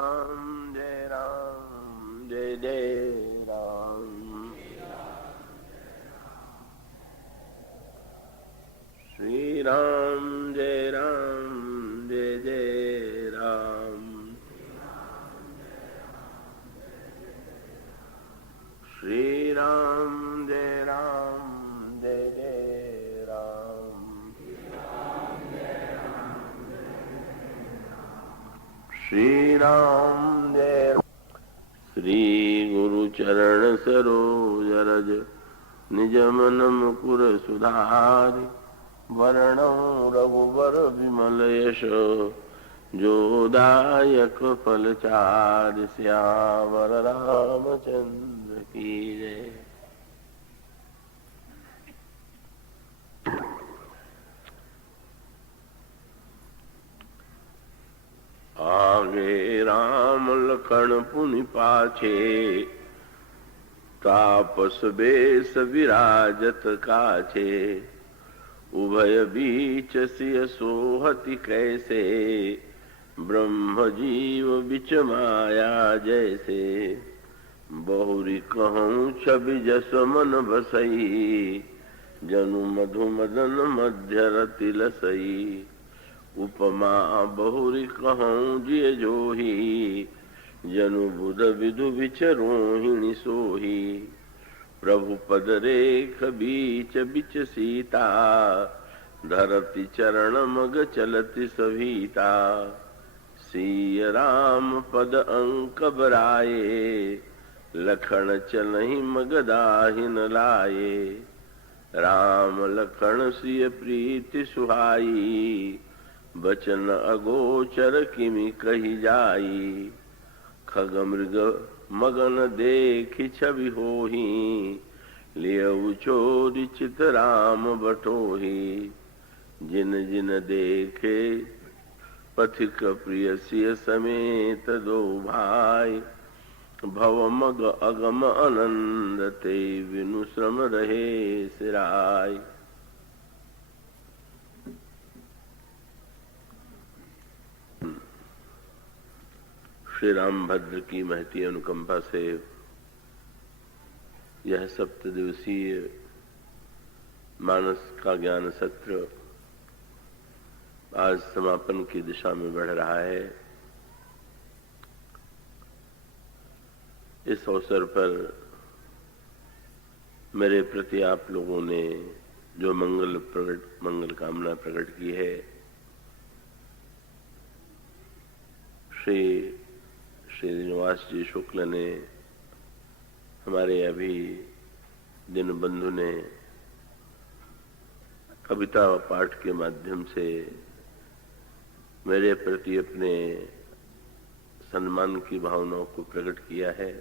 राम जय राम जय जय राम। श्री राम जय राम जय जय राम। श्री राम जय राम जय जय राम। श्री राम जय। श्री गुरु चरण सरोज रज निज मन मुकुर सुधारि। वरणं रघुवर विमल यश जोदायक फलचारि। श्यावर रामचंद्र की जय। आगे राम लखन पुनि पाछे तापस बेस विराजत काछे। उभय बीच सिय सोहति कैसे ब्रह्म जीव बिच माया जैसे। बहुरी कहूँ छवि जस मन बसई जनु मधु मदन मध्य रति लसई। उपमा बहुरी कहूँ जिय जोही जनु बुध विधु बिच रोहिणी सोही। प्रभु पद रेख बीच बिच सीता धरती चरण मग चलति सभीता। सिय राम पद अंक बराये लखन चलहि मग दाहिन लाये। राम लखन सिय प्रीति सुहाई बचन अगोचर किमि कही जाई। खग मृग मगन देखि छवि होही लियउ चोरी चित राम बटोही। जिन जिन देखे पथिक प्रिय सिय समेत दो भाई। भव मग अगम आनंद ते विनु श्रम रहे सिराय। श्री रामभद्र की महती अनुकंपा से यह सप्तदिवसीय मानस का ज्ञान सत्र आज समापन की दिशा में बढ़ रहा है। इस अवसर पर मेरे प्रति आप लोगों ने जो मंगल कामना प्रकट की है, श्री श्रीनिवास जी शुक्ल ने, हमारे अभी दीनबंधु ने कविता पाठ के माध्यम से मेरे प्रति अपने सम्मान की भावनाओं को प्रकट किया है।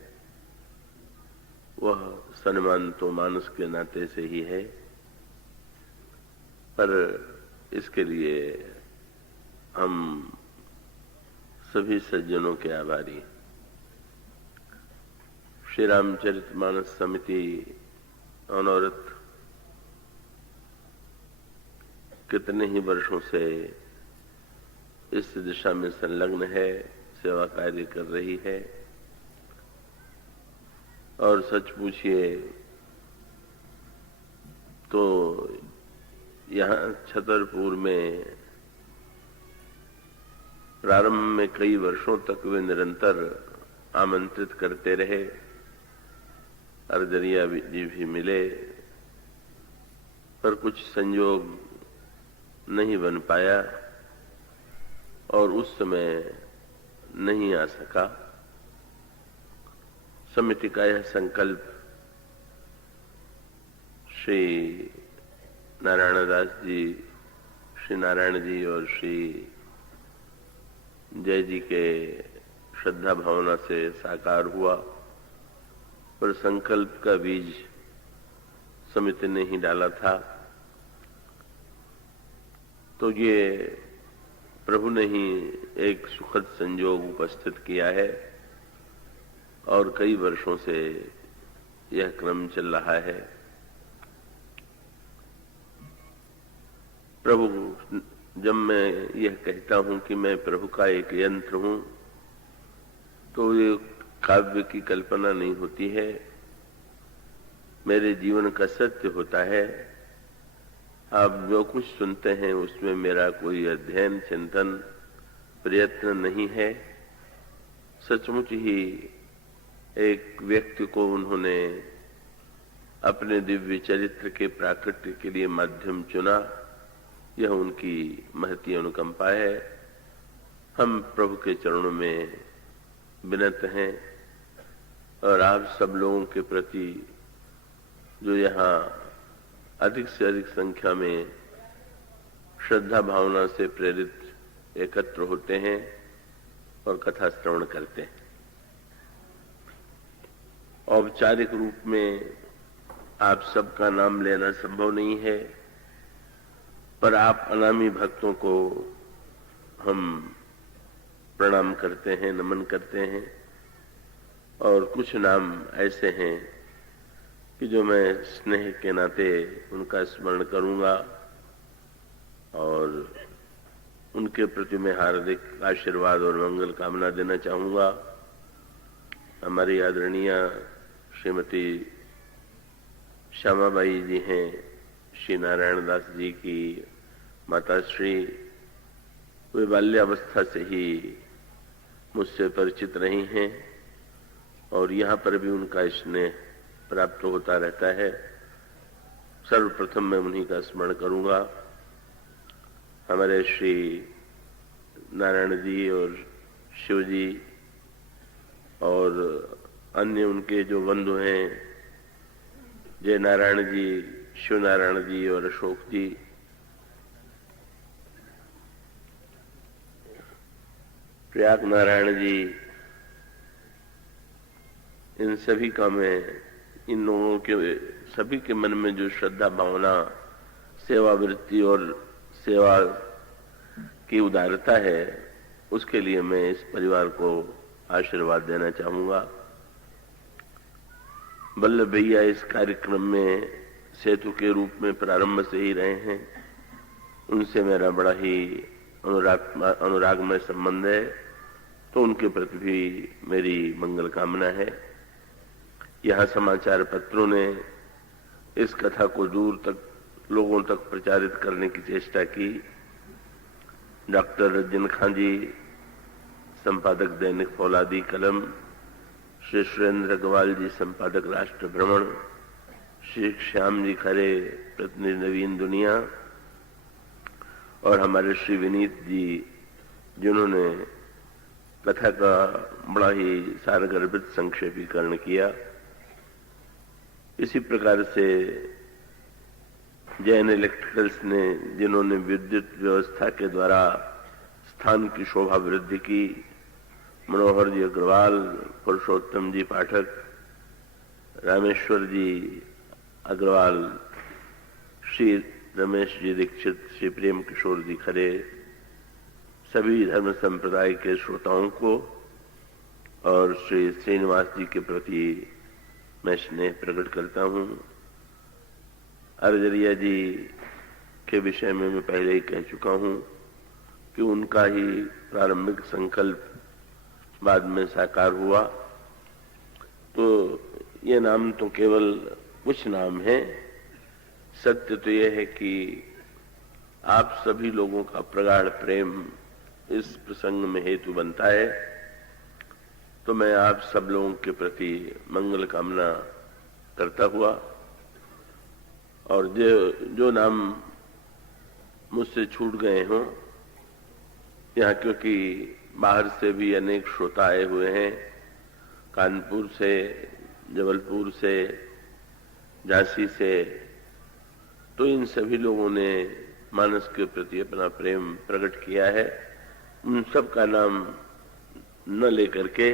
वह सम्मान तो मानस के नाते से ही है, पर इसके लिए हम सभी सज्जनों के आभारी। श्री रामचरितमानस समिति अनवरत कितने ही वर्षों से इस दिशा में संलग्न है, सेवा कार्य कर रही है। और सच पूछिए तो यहाँ छतरपुर में प्रारंभ में कई वर्षों तक वे निरंतर आमंत्रित करते रहे। अर्जरिया जी भी मिले, पर कुछ संयोग नहीं बन पाया और उस समय नहीं आ सका। समिति का यह संकल्प श्री नारायण दास जी, श्री नारायण जी और श्री जय जी के श्रद्धा भावना से साकार हुआ, पर संकल्प का बीज समिति ने ही डाला था। तो ये प्रभु ने ही एक सुखद संयोग उपस्थित किया है और कई वर्षों से यह क्रम चल रहा है। प्रभु, जब मैं यह कहता हूं कि मैं प्रभु का एक यंत्र हूं, तो ये काव्य की कल्पना नहीं होती है, मेरे जीवन का सत्य होता है। आप जो कुछ सुनते हैं उसमें मेरा कोई अध्ययन, चिंतन, प्रयत्न नहीं है। सचमुच ही एक व्यक्ति को उन्होंने अपने दिव्य चरित्र के प्राकट्य के लिए माध्यम चुना, यह उनकी महती अनुकंपा है। हम प्रभु के चरणों में विनत हैं और आप सब लोगों के प्रति जो यहाँ अधिक से अधिक संख्या में श्रद्धा भावना से प्रेरित एकत्र होते हैं और कथा श्रवण करते हैं। औपचारिक रूप में आप सबका नाम लेना संभव नहीं है, पर आप अनामी भक्तों को हम प्रणाम करते हैं, नमन करते हैं। और कुछ नाम ऐसे हैं कि जो मैं स्नेह के नाते उनका स्मरण करूंगा और उनके प्रति मैं हार्दिक आशीर्वाद और मंगल कामना देना चाहूंगा। हमारी आदरणीय श्रीमती श्यामाबाई जी हैं, श्री नारायण दास जी की माता श्री। वे बाल्यावस्था से ही मुझसे परिचित रही हैं और यहाँ पर भी उनका स्नेह प्राप्त होता रहता है। सर्वप्रथम मैं उन्हीं का स्मरण करूंगा। हमारे श्री नारायण जी और शिव जी और अन्य उनके जो बंधु हैं, जय नारायण जी, शिव नारायण जी और अशोक जी, प्रयाग नारायण जी, इन सभी का मैं, इन लोगों के सभी के मन में जो श्रद्धा भावना, सेवा वृत्ति और सेवा की उदारता है, उसके लिए मैं इस परिवार को आशीर्वाद देना चाहूंगा। वल्लभ भैया इस कार्यक्रम में सेतु के रूप में प्रारंभ से ही रहे हैं। उनसे मेरा बड़ा ही अनुरागमय संबंध है, तो उनके प्रति भी मेरी मंगल कामना है। यहाँ समाचार पत्रों ने इस कथा को दूर तक लोगों तक प्रचारित करने की चेष्टा की। डॉक्टर रंजन खां जी, संपादक दैनिक फौलादी कलम, श्री सुरेंद्र अग्रवाल जी, संपादक राष्ट्र भ्रमण, श्री श्याम जी खरे, प्रतिनिधि नवीन दुनिया, और हमारे श्री विनीत जी, जिन्होंने कथा का बड़ा ही सारगर्भित संक्षेपीकरण किया। इसी प्रकार से जैन इलेक्ट्रिकल्स ने, जिन्होंने विद्युत व्यवस्था के द्वारा स्थान की शोभा वृद्धि की, मनोहर जी अग्रवाल, पुरुषोत्तम जी पाठक, रामेश्वर जी अग्रवाल, श्री रमेश जी दीक्षित, श्री प्रेम किशोर जी खरे, सभी धर्म संप्रदाय के श्रोताओं को और श्री श्रीनिवास जी के प्रति मैं स्नेह प्रकट करता हूं। अर्जरिया जी के विषय में मैं पहले ही कह चुका हूं कि उनका ही प्रारंभिक संकल्प बाद में साकार हुआ। तो ये नाम तो केवल कुछ नाम है। सत्य तो यह है कि आप सभी लोगों का प्रगाढ़ प्रेम इस प्रसंग में हेतु बनता है। तो मैं आप सब लोगों के प्रति मंगल कामना करता हुआ, और जो नाम मुझसे छूट गए हों, यहाँ क्योंकि बाहर से भी अनेक श्रोता आए हुए हैं, कानपुर से, जबलपुर से, झांसी से, तो इन सभी लोगों ने मानस के प्रति अपना प्रेम प्रकट किया है। उन सब का नाम न लेकर के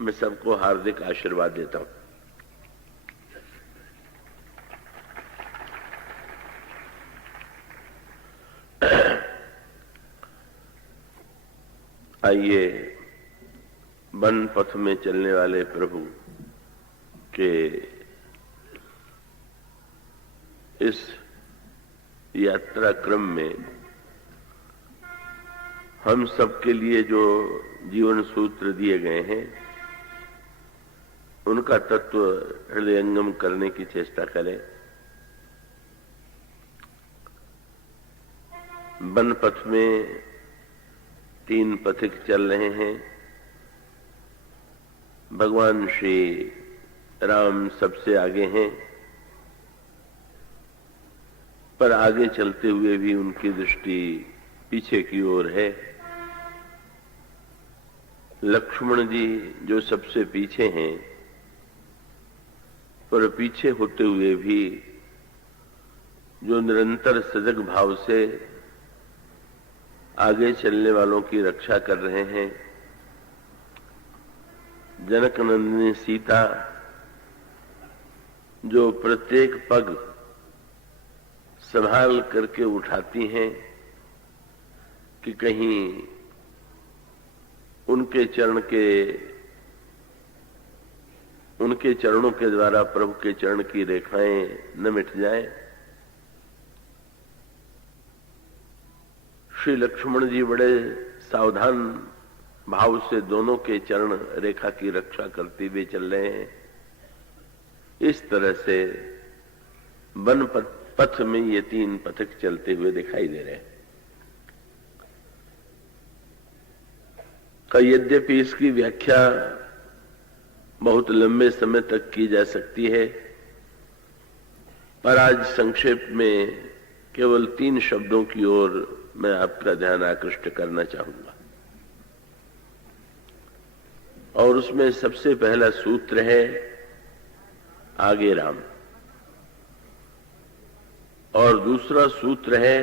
मैं सबको हार्दिक आशीर्वाद देता हूं। आइए वन पथ में चलने वाले प्रभु के इस यात्रा क्रम में हम सबके लिए जो जीवन सूत्र दिए गए हैं, उनका तत्व हृदयंगम करने की चेष्टा करें। वन पथ में 3 पथिक चल रहे हैं। भगवान श्री राम सबसे आगे हैं, पर आगे चलते हुए भी उनकी दृष्टि पीछे की ओर है। लक्ष्मण जी जो सबसे पीछे हैं, पर पीछे होते हुए भी जो निरंतर सजग भाव से आगे चलने वालों की रक्षा कर रहे हैं। जनक नंदिनी सीता जो प्रत्येक पग संभाल करके उठाती हैं कि कहीं उनके चरणों के द्वारा प्रभु के चरण की रेखाएं न मिट जाएं। श्री लक्ष्मण जी बड़े सावधान भाव से दोनों के चरण रेखा की रक्षा करते हुए चल रहे हैं। इस तरह से वन पथ में ये 3 पथिक चलते हुए दिखाई दे रहे हैं। यद्यपि इसकी व्याख्या बहुत लंबे समय तक की जा सकती है, पर आज संक्षेप में केवल 3 शब्दों की ओर मैं आपका ध्यान आकृष्ट करना चाहूंगा। और उसमें सबसे पहला सूत्र है आगे राम, और दूसरा सूत्र है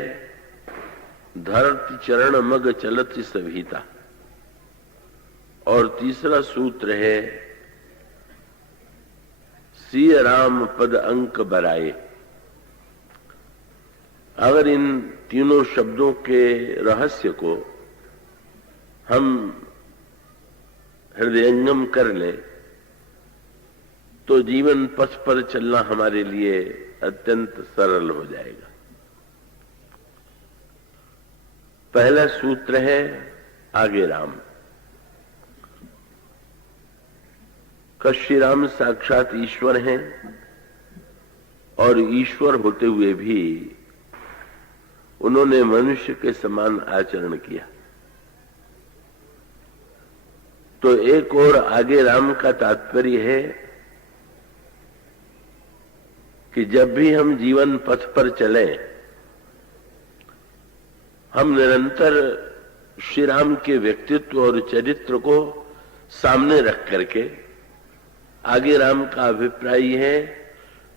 धरती चरण मग चलति सभीता, और तीसरा सूत्र है सिय राम पद अंक बराए। अगर इन तीनों शब्दों के रहस्य को हम हृदयंगम कर लें तो जीवन पथ पर चलना हमारे लिए अत्यंत सरल हो जाएगा। पहला सूत्र है आगे राम। श्री राम साक्षात ईश्वर हैं, और ईश्वर होते हुए भी उन्होंने मनुष्य के समान आचरण किया। तो एक और आगे राम का तात्पर्य है कि जब भी हम जीवन पथ पर चलें, हम निरंतर श्री राम के व्यक्तित्व और चरित्र को सामने रख करके, आगे राम का अभिप्राय है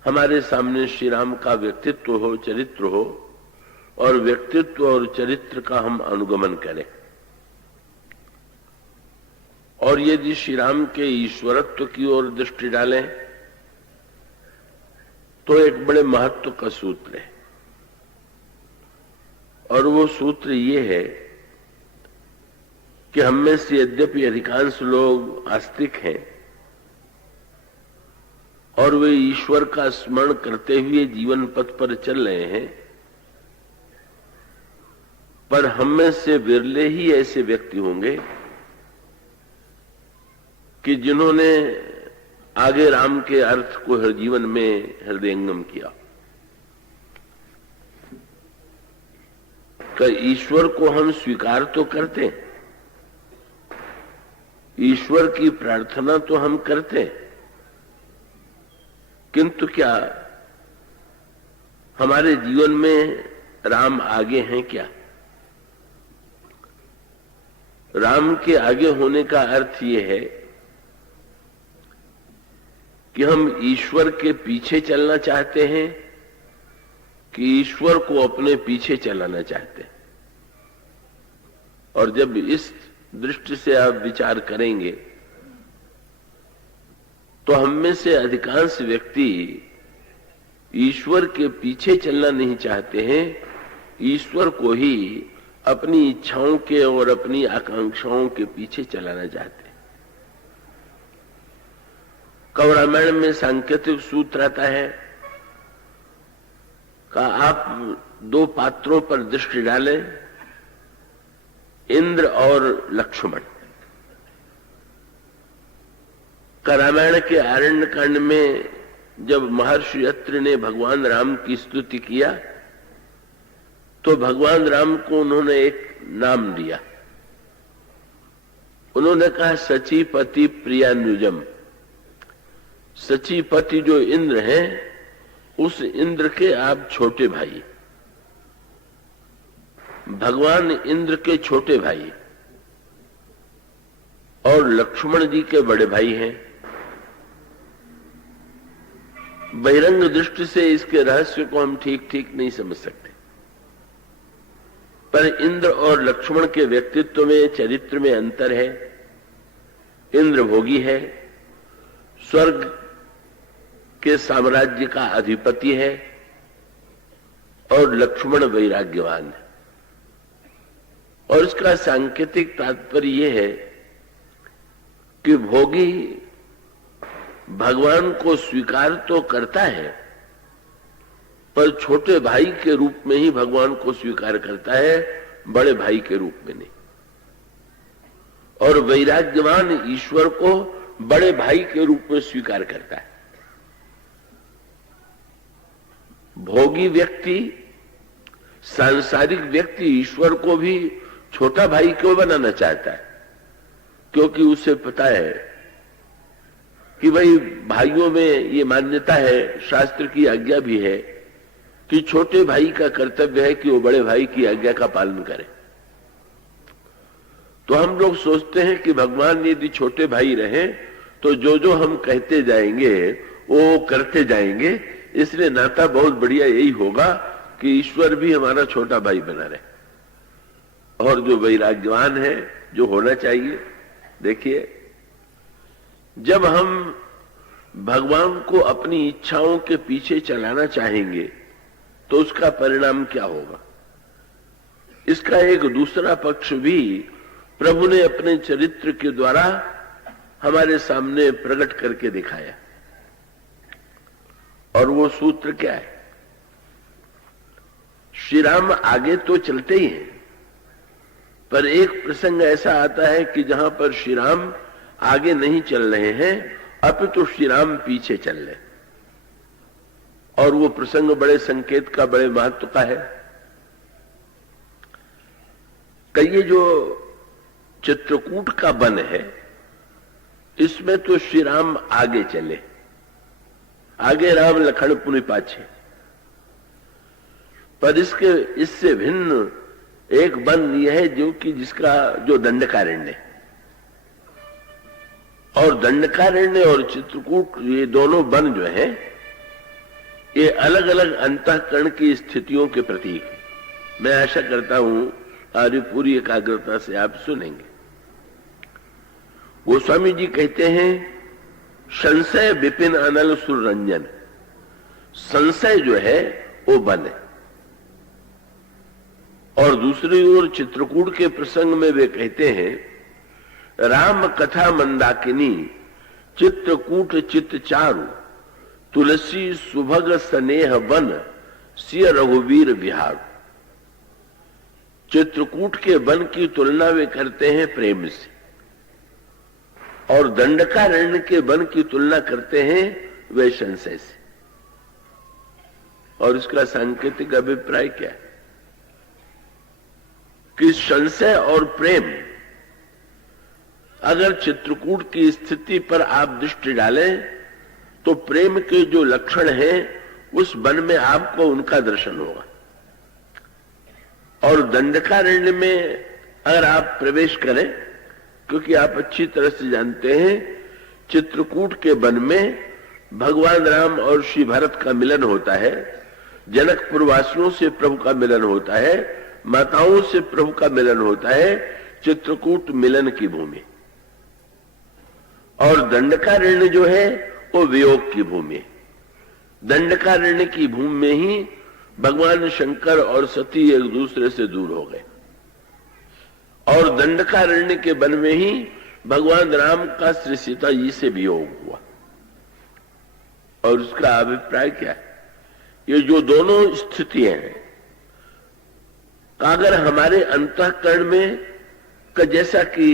हमारे सामने श्री राम का व्यक्तित्व हो, चरित्र हो, और व्यक्तित्व और चरित्र का हम अनुगमन करें। और यदि श्री राम के ईश्वरत्व की ओर दृष्टि डालें तो एक बड़े महत्व का सूत्र है, और वो सूत्र ये है कि हम में से यद्यपि अधिकांश लोग आस्तिक हैं और वे ईश्वर का स्मरण करते हुए जीवन पथ पर चल रहे हैं, पर हम में से विरले ही ऐसे व्यक्ति होंगे कि जिन्होंने आगे राम के अर्थ को हर जीवन में हृदयंगम किया। ईश्वर को हम स्वीकार तो करते हैं, ईश्वर की प्रार्थना तो हम करते हैं, किंतु क्या हमारे जीवन में राम आगे हैं क्या? राम के आगे होने का अर्थ यह है कि हम ईश्वर के पीछे चलना चाहते हैं कि ईश्वर को अपने पीछे चलाना चाहते हैं। और जब इस दृष्टि से आप विचार करेंगे तो हम में से अधिकांश व्यक्ति ईश्वर के पीछे चलना नहीं चाहते हैं, ईश्वर को ही अपनी इच्छाओं के और अपनी आकांक्षाओं के पीछे चलाना चाहते हैं। रामायण में सांकेतिक सूत्र आता है कि आप 2 पात्रों पर दृष्टि डालें, इंद्र और लक्ष्मण। का रामायण के आरण्य कांड में जब महर्षि अत्रि ने भगवान राम की स्तुति किया तो भगवान राम को उन्होंने एक नाम दिया। उन्होंने कहा सचीपति प्रियानुजम। सचीपति जो इंद्र हैं, उस इंद्र के आप छोटे भाई, भगवान इंद्र के छोटे भाई और लक्ष्मण जी के बड़े भाई हैं। बहिरंग दृष्टि से इसके रहस्य को हम ठीक ठीक नहीं समझ सकते, पर इंद्र और लक्ष्मण के व्यक्तित्व में, चरित्र में अंतर है। इंद्र भोगी है, स्वर्ग के साम्राज्य का अधिपति है, और लक्ष्मण वैराग्यवान है। और इसका सांकेतिक तात्पर्य यह है कि भोगी भगवान को स्वीकार तो करता है, पर छोटे भाई के रूप में ही भगवान को स्वीकार करता है, बड़े भाई के रूप में नहीं। और वैराग्यवान ईश्वर को बड़े भाई के रूप में स्वीकार करता है। भोगी व्यक्ति, सांसारिक व्यक्ति ईश्वर को भी छोटा भाई क्यों बनाना चाहता है? क्योंकि उसे पता है कि भाई भाइयों में ये मान्यता है, शास्त्र की आज्ञा भी है कि छोटे भाई का कर्तव्य है कि वो बड़े भाई की आज्ञा का पालन करे। तो हम लोग सोचते हैं कि भगवान यदि छोटे भाई रहे तो जो जो हम कहते जाएंगे वो करते जाएंगे, इसलिए नाता बहुत बढ़िया यही होगा कि ईश्वर भी हमारा छोटा भाई बना रहे। और जो वैराग्यवान है, जो होना चाहिए, देखिए जब हम भगवान को अपनी इच्छाओं के पीछे चलाना चाहेंगे तो उसका परिणाम क्या होगा? इसका एक दूसरा पक्ष भी प्रभु ने अपने चरित्र के द्वारा हमारे सामने प्रकट करके दिखाया। और वो सूत्र क्या है? श्री राम आगे तो चलते ही हैं, पर एक प्रसंग ऐसा आता है कि जहां पर श्री राम आगे नहीं चल रहे हैं, अपितु श्री राम पीछे चल रहे। और वो प्रसंग बड़े संकेत का, बड़े महत्व का है। कहिए जो चित्रकूट का वन है, इसमें तो श्री राम आगे चले, आगे राम लखन पुनि पाछे। पर इससे भिन्न एक वन यह है जो दंडकारण्य, और दंडकारण्य और चित्रकूट, ये दोनों वन जो है, ये अलग अलग अंतःकरण की स्थितियों के प्रतीक है। मैं आशा करता हूं आज पूरी एकाग्रता से आप सुनेंगे। गोस्वामी जी कहते हैं, संशय विपिन अनल सुररंजन। संशय जो है वो वन है। और दूसरी ओर चित्रकूट के प्रसंग में वे कहते हैं, राम कथा मंदाकिनी चित्रकूट चित्त चारु, तुलसी सुभग स्नेह वन सिय रघुवीर विहार। चित्रकूट के वन की तुलना वे करते हैं प्रेम से, और दंडकारण्य के वन की तुलना करते हैं वे संशय से। और इसका सांकेतिक अभिप्राय क्या है कि संशय और प्रेम, अगर चित्रकूट की स्थिति पर आप दृष्टि डालें तो प्रेम के जो लक्षण हैं उस वन में आपको उनका दर्शन होगा। और दंडकारण्य में अगर आप प्रवेश करें, क्योंकि आप अच्छी तरह से जानते हैं चित्रकूट के वन में भगवान राम और श्री भरत का मिलन होता है, जनकपुर वासियों से प्रभु का मिलन होता है, माताओं से प्रभु का मिलन होता है। चित्रकूट मिलन की भूमि, और दंडकारण्य जो है वो वियोग की भूमि है। दंडकारण्य की भूमि में ही भगवान शंकर और सती एक दूसरे से दूर हो गए, और दंडकारण्य के वन में ही भगवान राम का श्री सीता जी से वियोग हुआ। और उसका अभिप्राय क्या है? ये जो दोनों स्थितियां हैं, अगर हमारे अंतःकरण में, जैसा कि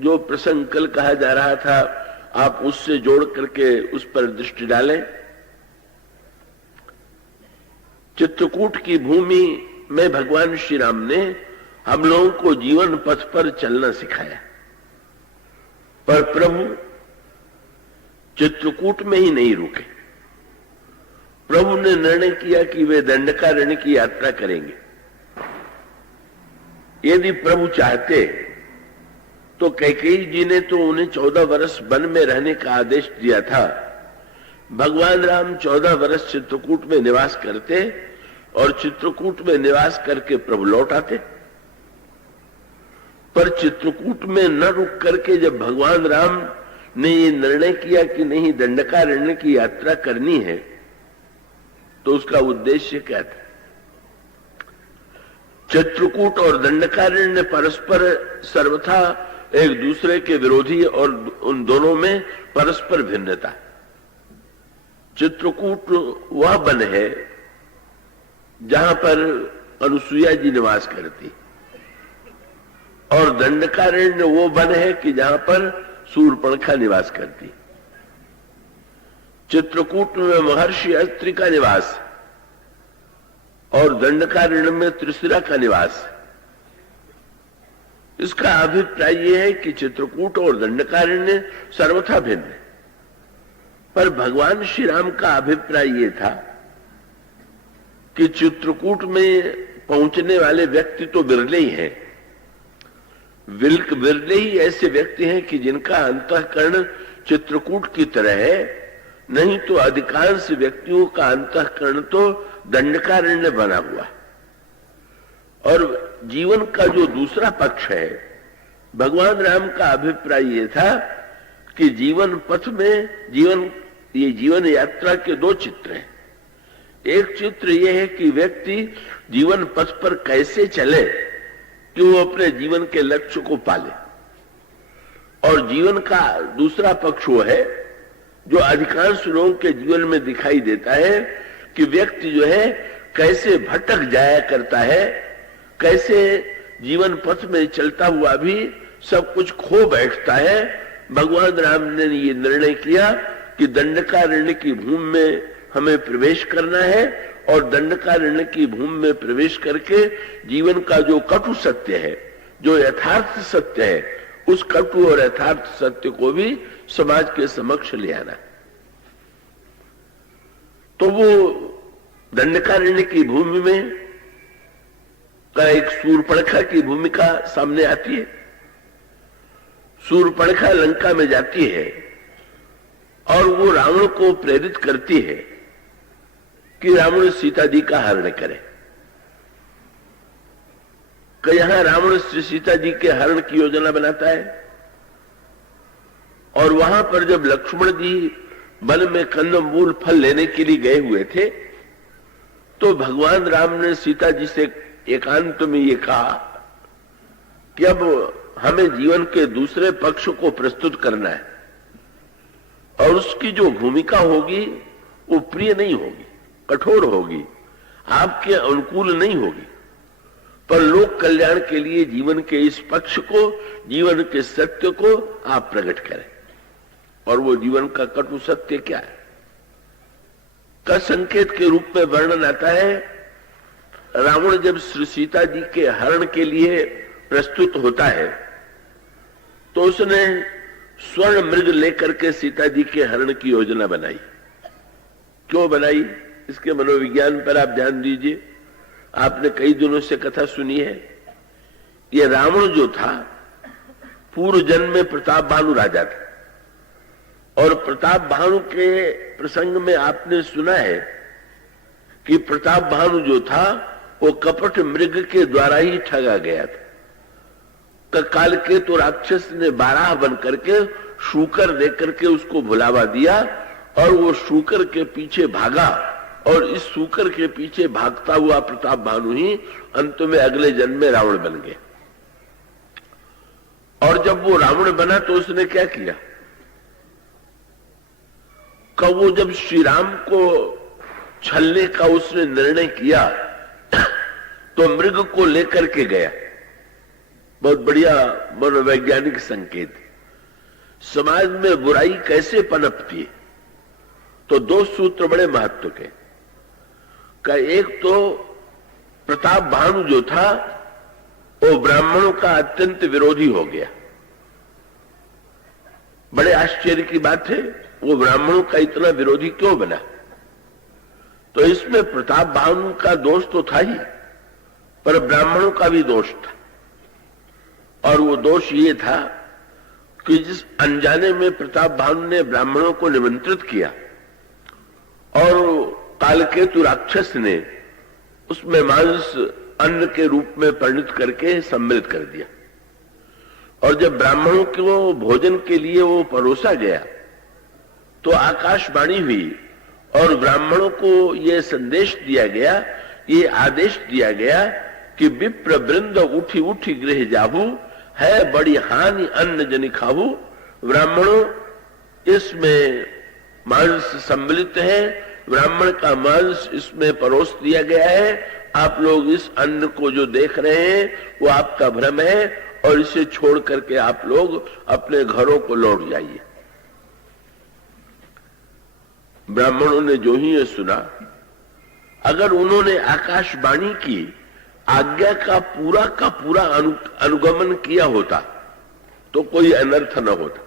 जो प्रसंग कल कहा जा रहा था, आप उससे जोड़ करके उस पर दृष्टि डालें। चित्रकूट की भूमि में भगवान श्री राम ने हम लोगों को जीवन पथ पर चलना सिखाया, पर प्रभु चित्रकूट में ही नहीं रुके। प्रभु ने निर्णय किया कि वे दंडकारण्य की यात्रा करेंगे। यदि प्रभु चाहते तो कैकेयी जी ने तो उन्हें 14 वर्ष वन में रहने का आदेश दिया था। भगवान राम 14 वर्ष चित्रकूट में निवास करते और चित्रकूट में निवास करके प्रभु लौट आते। पर चित्रकूट में न रुक करके जब भगवान राम ने ये निर्णय किया कि नहीं दंडकारण्य की यात्रा करनी है, तो उसका उद्देश्य क्या था? चित्रकूट और दंडकारण्य परस्पर सर्वथा एक दूसरे के विरोधी और उन दोनों में परस्पर भिन्नता। चित्रकूट वह वन है जहां पर अनुसुईया जी निवास करती, और दंडकारण्य वो वन है कि जहां पर शूर्पणखा निवास करती। चित्रकूट में महर्षि अत्रि का निवास और दंडकारण्य में त्रिशिरा का निवास। इसका अभिप्राय यह है कि चित्रकूट और दंडकारण्य सर्वथा भिन्न है, पर भगवान श्री राम का अभिप्राय यह था कि चित्रकूट में पहुंचने वाले व्यक्ति तो बिरले ही हैं। बिरले ही ऐसे व्यक्ति हैं कि जिनका अंतःकरण चित्रकूट की तरह है, नहीं तो अधिकांश व्यक्तियों का अंतःकरण तो दंडकारण्य बना हुआ है। और जीवन का जो दूसरा पक्ष है, भगवान राम का अभिप्राय यह था कि जीवन पथ में ये जीवन यात्रा के दो चित्र हैं। एक चित्र यह है कि व्यक्ति जीवन पथ पर कैसे चले कि वो अपने जीवन के लक्ष्य को पाले, और जीवन का दूसरा पक्ष वो है जो अधिकांश लोगों के जीवन में दिखाई देता है कि व्यक्ति जो है कैसे भटक जाया करता है, कैसे जीवन पथ में चलता हुआ भी सब कुछ खो बैठता है। भगवान राम ने ये निर्णय किया कि दंडकारण्य की भूमि में हमें प्रवेश करना है, और दंडकारण्य की भूमि में प्रवेश करके जीवन का जो कटु सत्य है, जो यथार्थ सत्य है, उस कटु और यथार्थ सत्य को भी समाज के समक्ष ले आना। तो वो दंडकारण्य की भूमि में का एक शूर्पणखा की भूमिका सामने आती है। शूर्पणखा लंका में जाती है और वो रावण को प्रेरित करती है कि रावण सीता जी का हरण करे। कि यहां रावण सीता जी के हरण की योजना बनाता है, और वहां पर जब लक्ष्मण जी वन में कंदमूल फल लेने के लिए गए हुए थे, तो भगवान राम ने सीता जी से एकांत में ये कहा कि अब हमें जीवन के दूसरे पक्ष को प्रस्तुत करना है, और उसकी जो भूमिका होगी वो प्रिय नहीं होगी, कठोर होगी, आपके अनुकूल नहीं होगी, पर लोक कल्याण के लिए जीवन के इस पक्ष को, जीवन के सत्य को आप प्रकट करें। और वो जीवन का कटु सत्य क्या है? का संकेत के रूप में वर्णन आता है। रावण जब श्री सीता जी के हरण के लिए प्रस्तुत होता है, तो उसने स्वर्ण मृग लेकर के सीता जी के हरण की योजना बनाई। क्यों बनाई? इसके मनोविज्ञान पर आप ध्यान दीजिए। आपने कई दिनों से कथा सुनी है। ये रावण जो था, पूर्व जन्म में प्रताप भानु राजा था, और प्रताप भानु के प्रसंग में आपने सुना है कि प्रताप भानु जो था वो कपट मृग के द्वारा ही ठगा गया था। काल के तो राक्षस ने बाराह बन करके शूकर देकर के उसको भुलावा दिया, और वो शूकर के पीछे भागा, और इस शूकर के पीछे भागता हुआ प्रताप भानु ही अंत में अगले जन्म में रावण बन गए। और जब वो रावण बना तो उसने क्या किया? वो जब श्री राम को छलने का उसने निर्णय किया, तो मृग को लेकर के गया। बहुत बढ़िया मनोवैज्ञानिक संकेत। समाज में बुराई कैसे पनपती है, तो दो सूत्र बड़े महत्व के। का एक तो प्रताप भानु जो था वो ब्राह्मणों का अत्यंत विरोधी हो गया। बड़े आश्चर्य की बात है, वो ब्राह्मणों का इतना विरोधी क्यों बना? तो इसमें प्रताप भानु का दोष तो था ही, पर ब्राह्मणों का भी दोष था। और वो दोष ये था कि जिस अनजाने में प्रताप भानु ने ब्राह्मणों को निमंत्रित किया और कालकेतु राक्षस ने उसमें मांस अन्न के रूप में परिणत करके सम्मिलित कर दिया, और जब ब्राह्मणों को भोजन के लिए वो परोसा गया तो आकाशवाणी हुई और ब्राह्मणों को ये संदेश दिया गया, ये आदेश दिया गया कि विप्र वृंद उठी उठी गृह जाहू, है बड़ी हानि अन्न जनि खाहू। ब्राह्मणों, इसमें मांस सम्मिलित है, ब्राह्मण का मांस इसमें परोस दिया गया है। आप लोग इस अन्न को जो देख रहे हैं वो आपका भ्रम है, और इसे छोड़ करके आप लोग अपने घरों को लौट जाइए। ब्राह्मणों ने जो ही ये सुना, अगर उन्होंने आकाशवाणी की आज्ञा का पूरा अनुगमन किया होता तो कोई अनर्थ न होता।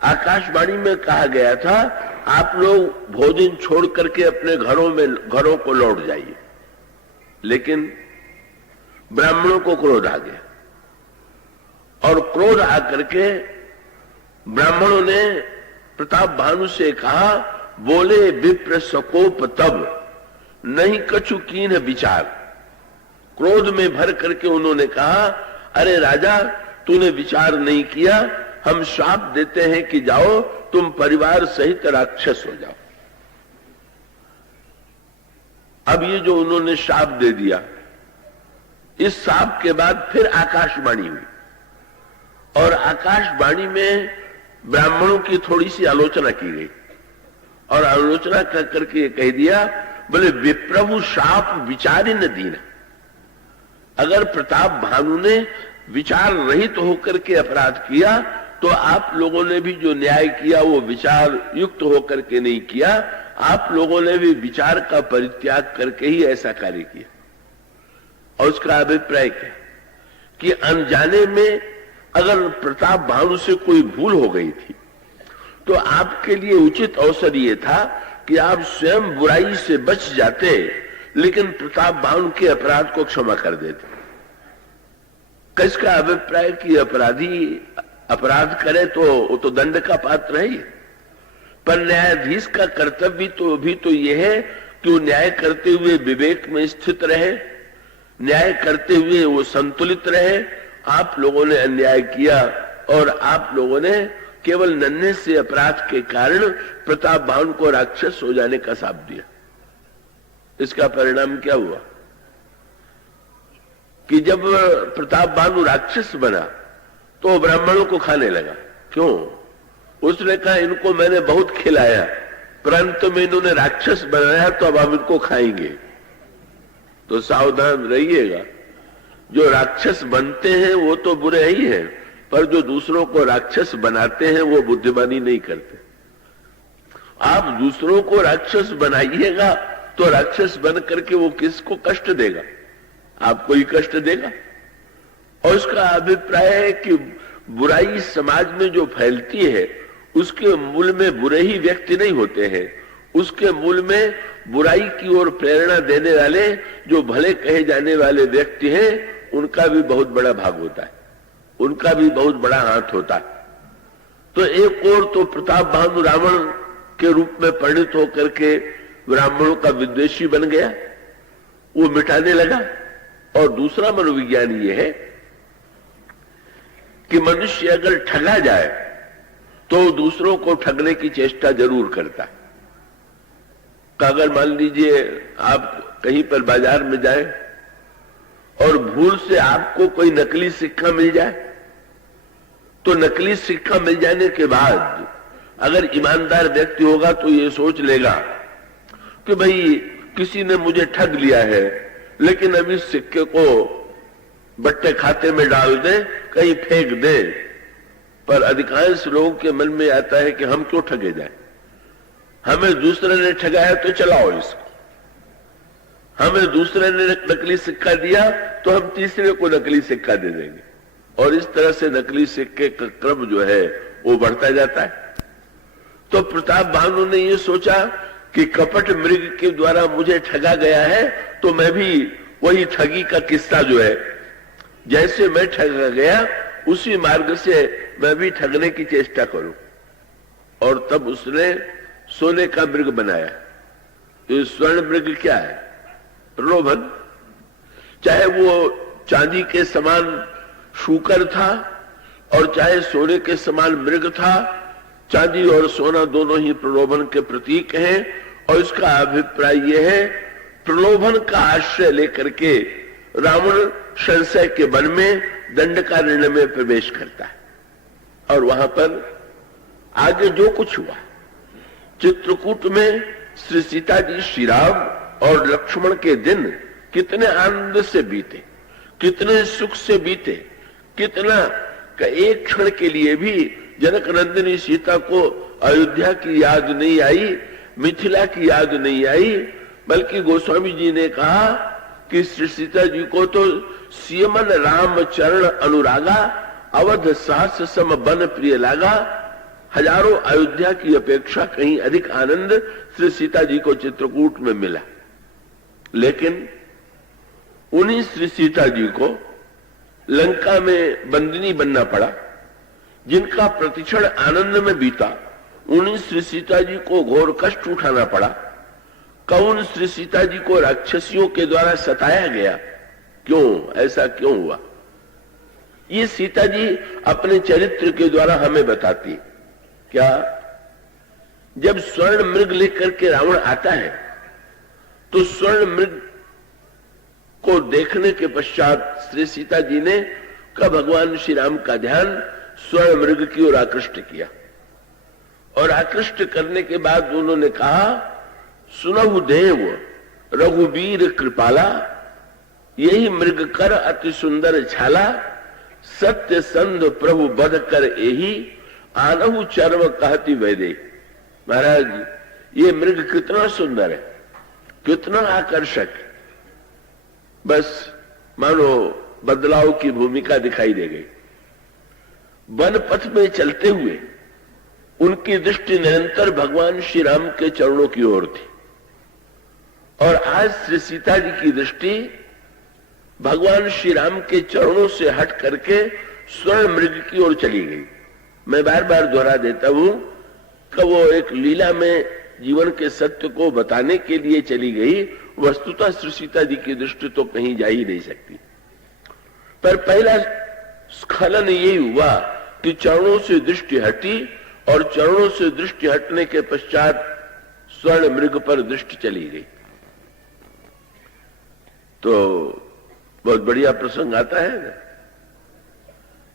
आकाशवाणी में कहा गया था आप लोग भोजन छोड़ करके अपने घरों को लौट जाइए, लेकिन ब्राह्मणों को क्रोध आ गया, और क्रोध आकर के ब्राह्मणों ने प्रताप भानु से कहा, बोले विप्र सकोप तब नहीं कछु कीन विचार। क्रोध में भर करके उन्होंने कहा, अरे राजा, तूने विचार नहीं किया, हम शाप देते हैं कि जाओ तुम परिवार सहित राक्षस हो जाओ। अब ये जो उन्होंने शाप दे दिया, इस शाप के बाद फिर आकाशवाणी हुई, और आकाशवाणी में ब्राह्मणों की थोड़ी सी आलोचना की गई, और आलोचना कर करके कह दिया, बोले विप्रभु शाप विचारी न दीना। अगर प्रताप भानु ने विचार रहित होकर के अपराध किया तो आप लोगों ने भी जो न्याय किया वो विचार युक्त होकर के नहीं किया, आप लोगों ने भी विचार का परित्याग करके ही ऐसा कार्य किया। और उसका अभिप्राय क्या कि अनजाने में अगर प्रताप भानु से कोई भूल हो गई थी तो आपके लिए उचित अवसर ये था कि आप स्वयं बुराई से बच जाते, लेकिन प्रताप भानु के अपराध को क्षमा कर देते। किसका अभिप्राय कि अपराधी अपराध करे तो वो तो दंड का पात्र है, पर न्यायाधीश का कर्तव्य तो यह है कि वो न्याय करते हुए विवेक में स्थित रहे, न्याय करते हुए वो संतुलित रहे। आप लोगों ने अन्याय किया और आप लोगों ने केवल नन्हे से अपराध के कारण प्रताप भानु को राक्षस हो जाने का शाप दिया। इसका परिणाम क्या हुआ कि जब प्रताप भानु राक्षस बना तो ब्राह्मणों को खाने लगा। क्यों? उसने कहा इनको मैंने बहुत खिलाया, परंतु में इन्होंने राक्षस बनाया तो अब हम इनको खाएंगे। तो सावधान रहिएगा, जो राक्षस बनते हैं वो तो बुरे ही हैं, पर जो दूसरों को राक्षस बनाते हैं वो बुद्धिमानी नहीं करते। आप दूसरों को राक्षस बनाइएगा तो राक्षस बन करके वो किसको कष्ट देगा? आपको ही कष्ट देगा। और उसका अभिप्राय है कि बुराई समाज में जो फैलती है उसके मूल में बुरे ही व्यक्ति नहीं होते हैं, उसके मूल में बुराई की ओर प्रेरणा देने वाले जो भले कहे जाने वाले व्यक्ति हैं उनका भी बहुत बड़ा भाग होता है, उनका भी बहुत बड़ा हाथ होता है। तो एक और तो प्रताप भानु रावण के रूप में परिणत होकर के ब्राह्मणों का विद्वेषी बन गया, वो मिटाने लगा। और दूसरा मनोविज्ञान ये है कि मनुष्य अगर ठगा जाए तो दूसरों को ठगने की चेष्टा जरूर करता है। अगर मान लीजिए आप कहीं पर बाजार में जाए और भूल से आपको कोई नकली सिक्का मिल जाए, तो नकली सिक्का मिल जाने के बाद अगर ईमानदार व्यक्ति होगा तो ये सोच लेगा कि भाई किसी ने मुझे ठग लिया है, लेकिन अब इस सिक्के को बट्टे खाते में डाल दे, कहीं फेंक दे, पर अधिकांश लोगों के मन में आता है कि हम क्यों ठगे जाए, हमें दूसरे ने ठगाया तो चलाओ इसको, हमें दूसरे ने नकली सिक्का दिया तो हम तीसरे को नकली सिक्का दे देंगे, और इस तरह से नकली सिक्के का क्रम जो है वो बढ़ता जाता है। तो प्रताप भानु ने ये सोचा कि कपट मृग के द्वारा मुझे ठगा गया है, तो मैं भी वही ठगी का किस्सा जो है, जैसे मैं ठगा गया उसी मार्ग से मैं भी ठगने की चेष्टा करूं। और तब उसने सोने का मृग बनाया। तो स्वर्ण मृग क्या है? प्रलोभन। चाहे वो चांदी के समान शूकर था और चाहे सोने के समान मृग था, चांदी और सोना दोनों ही प्रलोभन के प्रतीक हैं। और इसका अभिप्राय यह है, प्रलोभन का आश्रय लेकर के रावण संशय के वन में दंडकारण्य में प्रवेश करता है। और वहां पर आगे जो कुछ हुआ, चित्रकूट में श्री सीता जी, श्री राम और लक्ष्मण के दिन कितने आनंद से बीते, कितने सुख से बीते, कितना एक क्षण के लिए भी जनक नंदिनी सीता को अयोध्या की याद नहीं आई, मिथिला की याद नहीं आई, बल्कि गोस्वामी जी ने कहा कि श्री सीता जी को तो सियमन राम चरण अनुरागा, अवध सहस सम बन प्रिय लागा। हजारों अयोध्या की अपेक्षा कहीं अधिक आनंद श्री सीता जी को चित्रकूट में मिला। लेकिन उन्हीं श्री सीता जी को लंका में बंदिनी बनना पड़ा। जिनका प्रतिक्षण आनंद में बीता, उन्हीं श्री सीता जी को घोर कष्ट उठाना पड़ा। कौन श्री सीता जी को राक्षसियों के द्वारा सताया गया? क्यों? ऐसा क्यों हुआ? ये सीता जी अपने चरित्र के द्वारा हमें बताती। क्या? जब स्वर्ण मृग लेकर के रावण आता है, तो स्वर्ण मृग को देखने के पश्चात श्री सीता जी ने का भगवान श्री राम का ध्यान स्वर्ण मृग की ओर आकृष्ट किया। और आकृष्ट करने के बाद उन्होंने कहा, सुनहु देव रघुवीर कृपाला, यही मृग कर अति सुंदर छाला, सत्य संध प्रभु बध कर एही, आनहु चर्म कहती वैदे। महाराज, ये मृग कितना सुंदर है, कितना आकर्षक है। बस मानो बदलाव की भूमिका दिखाई दे गई। वन पथ में चलते हुए उनकी दृष्टि निरंतर भगवान श्री राम के चरणों की ओर थी। और आज श्री सीता जी की दृष्टि भगवान श्री राम के चरणों से हट करके स्वर्ण मृग की ओर चली गई। मैं बार बार दोहरा देता हूं कि वो एक लीला में जीवन के सत्य को बताने के लिए चली गई। वस्तुतः श्री सीता जी की दृष्टि तो कहीं जा ही नहीं सकती। पर पहला स्खलन यही हुआ कि चरणों से दृष्टि हटी, और चरणों से दृष्टि हटने के पश्चात स्वर्ण मृग पर दृष्टि चली गई। तो बहुत बढ़िया प्रसंग आता है ना,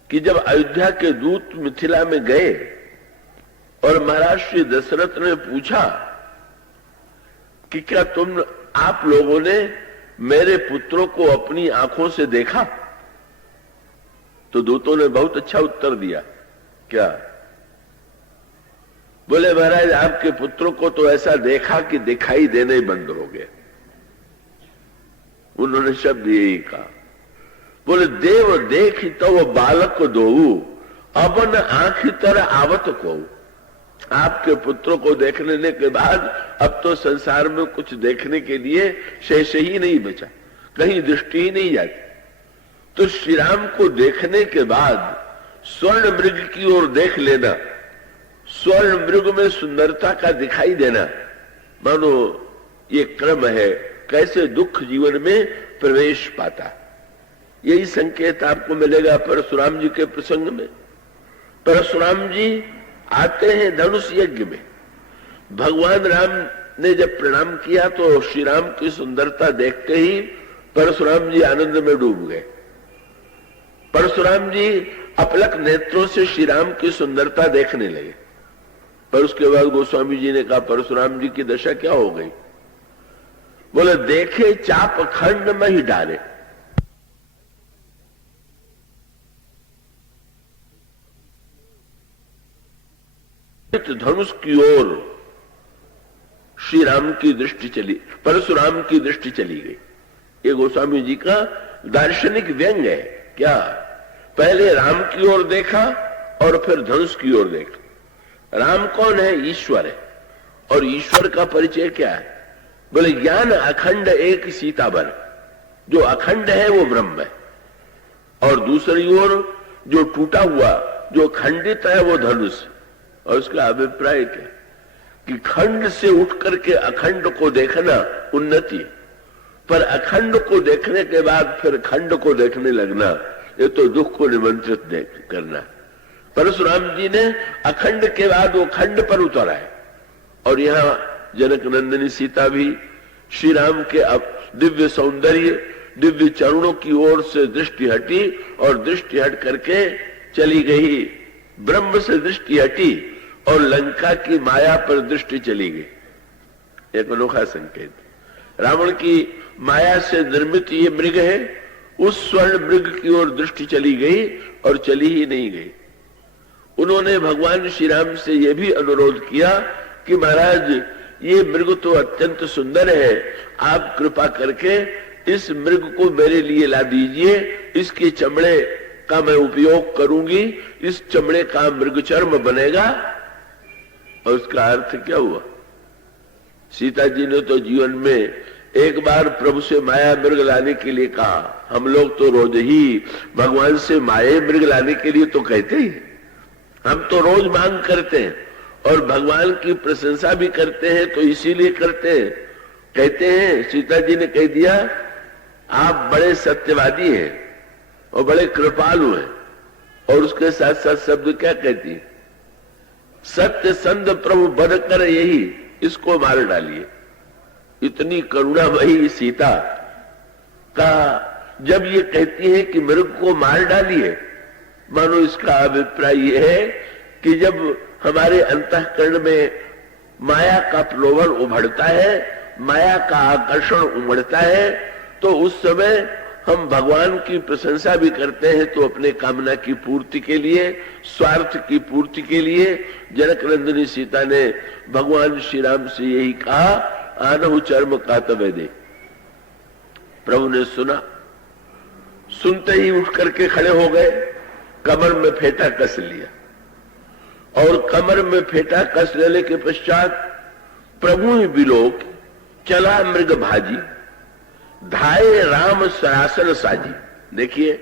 कि जब अयोध्या के दूत मिथिला में गए और महाराज श्री दशरथ ने पूछा कि क्या आप लोगों ने मेरे पुत्रों को अपनी आंखों से देखा? तो दूतों ने बहुत अच्छा उत्तर दिया। क्या? बोले, महाराज, आपके पुत्रों को तो ऐसा देखा कि दिखाई देने ही बंद हो गए। उन्होंने शब्द यही कहा। बोले, देव देख तो वो बालक दो, अबन आंखी तरह आवत को। आपके पुत्रों को देखने के बाद अब तो संसार में कुछ देखने के लिए शेष ही नहीं बचा, कहीं दृष्टि ही नहीं जाती। तो श्री राम को देखने के बाद स्वर्ण मृग की ओर देख लेना, स्वर्ण मृग में सुंदरता का दिखाई देना, मानो ये क्रम है कैसे दुख जीवन में प्रवेश पाता। यही संकेत आपको मिलेगा परशुराम जी के प्रसंग में। परशुराम जी आते हैं धनुष यज्ञ में। भगवान राम ने जब प्रणाम किया तो श्री राम की सुंदरता देखते ही परशुराम जी आनंद में डूब गए। परशुराम जी अपलक नेत्रों से श्री राम की सुंदरता देखने लगे। पर उसके बाद गोस्वामी जी ने कहा, परशुराम जी की दशा क्या हो गई? बोले, देखे चाप खंड में ही डाले। धनुष की ओर श्री राम की दृष्टि चली, परशुराम की दृष्टि चली गई। ये गोस्वामी जी का दार्शनिक व्यंग है। क्या? पहले राम की ओर देखा और फिर धनुष की ओर देखा। राम कौन है? ईश्वर है। और ईश्वर का परिचय क्या है? बोले ज्ञान अखंड एक सीताबर। जो अखंड है वो ब्रह्म है, और दूसरी ओर जो टूटा हुआ, जो खंडित है वो धनुष। और उसका अभिप्राय क्या कि खंड से उठ करके अखंड को देखना उन्नति, पर अखंड को देखने के बाद फिर खंड को देखने लगना, ये तो दुख को निमंत्रित करना। परशुराम जी ने अखंड के बाद वो खंड पर उतरा है। और यहां जनक नंदिनी सीता भी श्री राम के दिव्य सौंदर्य, दिव्य चरणों की ओर से दृष्टि हटी, और दृष्टि हट करके चली गई। ब्रह्म से दृष्टि हटी और लंका की माया पर दृष्टि चली गई। एक अनोखा संकेत। रावण की माया से निर्मित ये मृग है, उस स्वर्ण मृग की ओर दृष्टि चली गई और चली ही नहीं गई। उन्होंने भगवान श्री राम से यह भी अनुरोध किया कि महाराज ये मृग तो अत्यंत सुंदर है, आप कृपा करके इस मृग को मेरे लिए ला दीजिए, इसके चमड़े का मैं उपयोग करूंगी, इस चमड़े का मृग चर्म बनेगा। और उसका अर्थ क्या हुआ? सीता जी ने तो जीवन में एक बार प्रभु से माया मृग लाने के लिए कहा। हम लोग तो रोज ही भगवान से माया मृग लाने के लिए तो कहते ही, हम तो रोज मांग करते हैं और भगवान की प्रशंसा भी करते हैं, तो इसीलिए करते हैं। कहते हैं, सीता जी ने कह दिया, आप बड़े सत्यवादी हैं और बड़े कृपालु हैं। और उसके साथ साथ शब्द क्या कहती है? सत्य संध प्रभु बध कर यही, इसको मार डालिए। इतनी करुणामयी सीता का जब ये कहती है कि मृग को मार डालिए, मानो इसका अभिप्राय यह है कि जब हमारे अंतःकरण में माया का प्रलोभन उभरता है, माया का आकर्षण उमड़ता है, तो उस समय हम भगवान की प्रशंसा भी करते हैं, तो अपने कामना की पूर्ति के लिए, स्वार्थ की पूर्ति के लिए। जनक नंदिनी सीता ने भगवान श्री राम से यही कहा, आनहु चर्म कातवे दे। प्रभु ने सुना, सुनते ही उठ करके खड़े हो गए, कमर में फेंटा कस लिया। और कमर में फेंटा कस लेने के पश्चात प्रभु ही बिलोक चला मृग भाजी, धाये राम सरासन साजी। देखिए,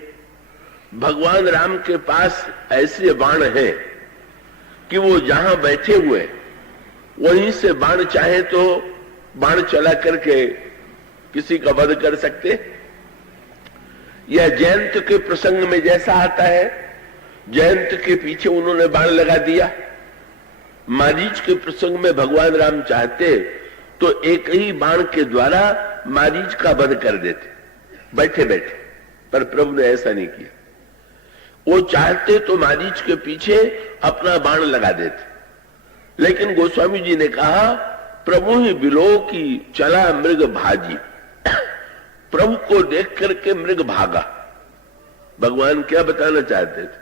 भगवान राम के पास ऐसे बाण हैं कि वो जहां बैठे हुए वहीं से बाण चाहे तो बाण चला करके किसी का वध कर सकते। यह जयंत के प्रसंग में जैसा आता है, जयंत के पीछे उन्होंने बाण लगा दिया। मारीच के प्रसंग में भगवान राम चाहते तो एक ही बाण के द्वारा मारीच का वध कर देते बैठे बैठे, पर प्रभु ने ऐसा नहीं किया। वो चाहते तो मारीच के पीछे अपना बाण लगा देते, लेकिन गोस्वामी जी ने कहा, प्रभु ही बिलो की चला मृग भाजी। प्रभु को देख करके मृग भागा। भगवान क्या बताना चाहते थे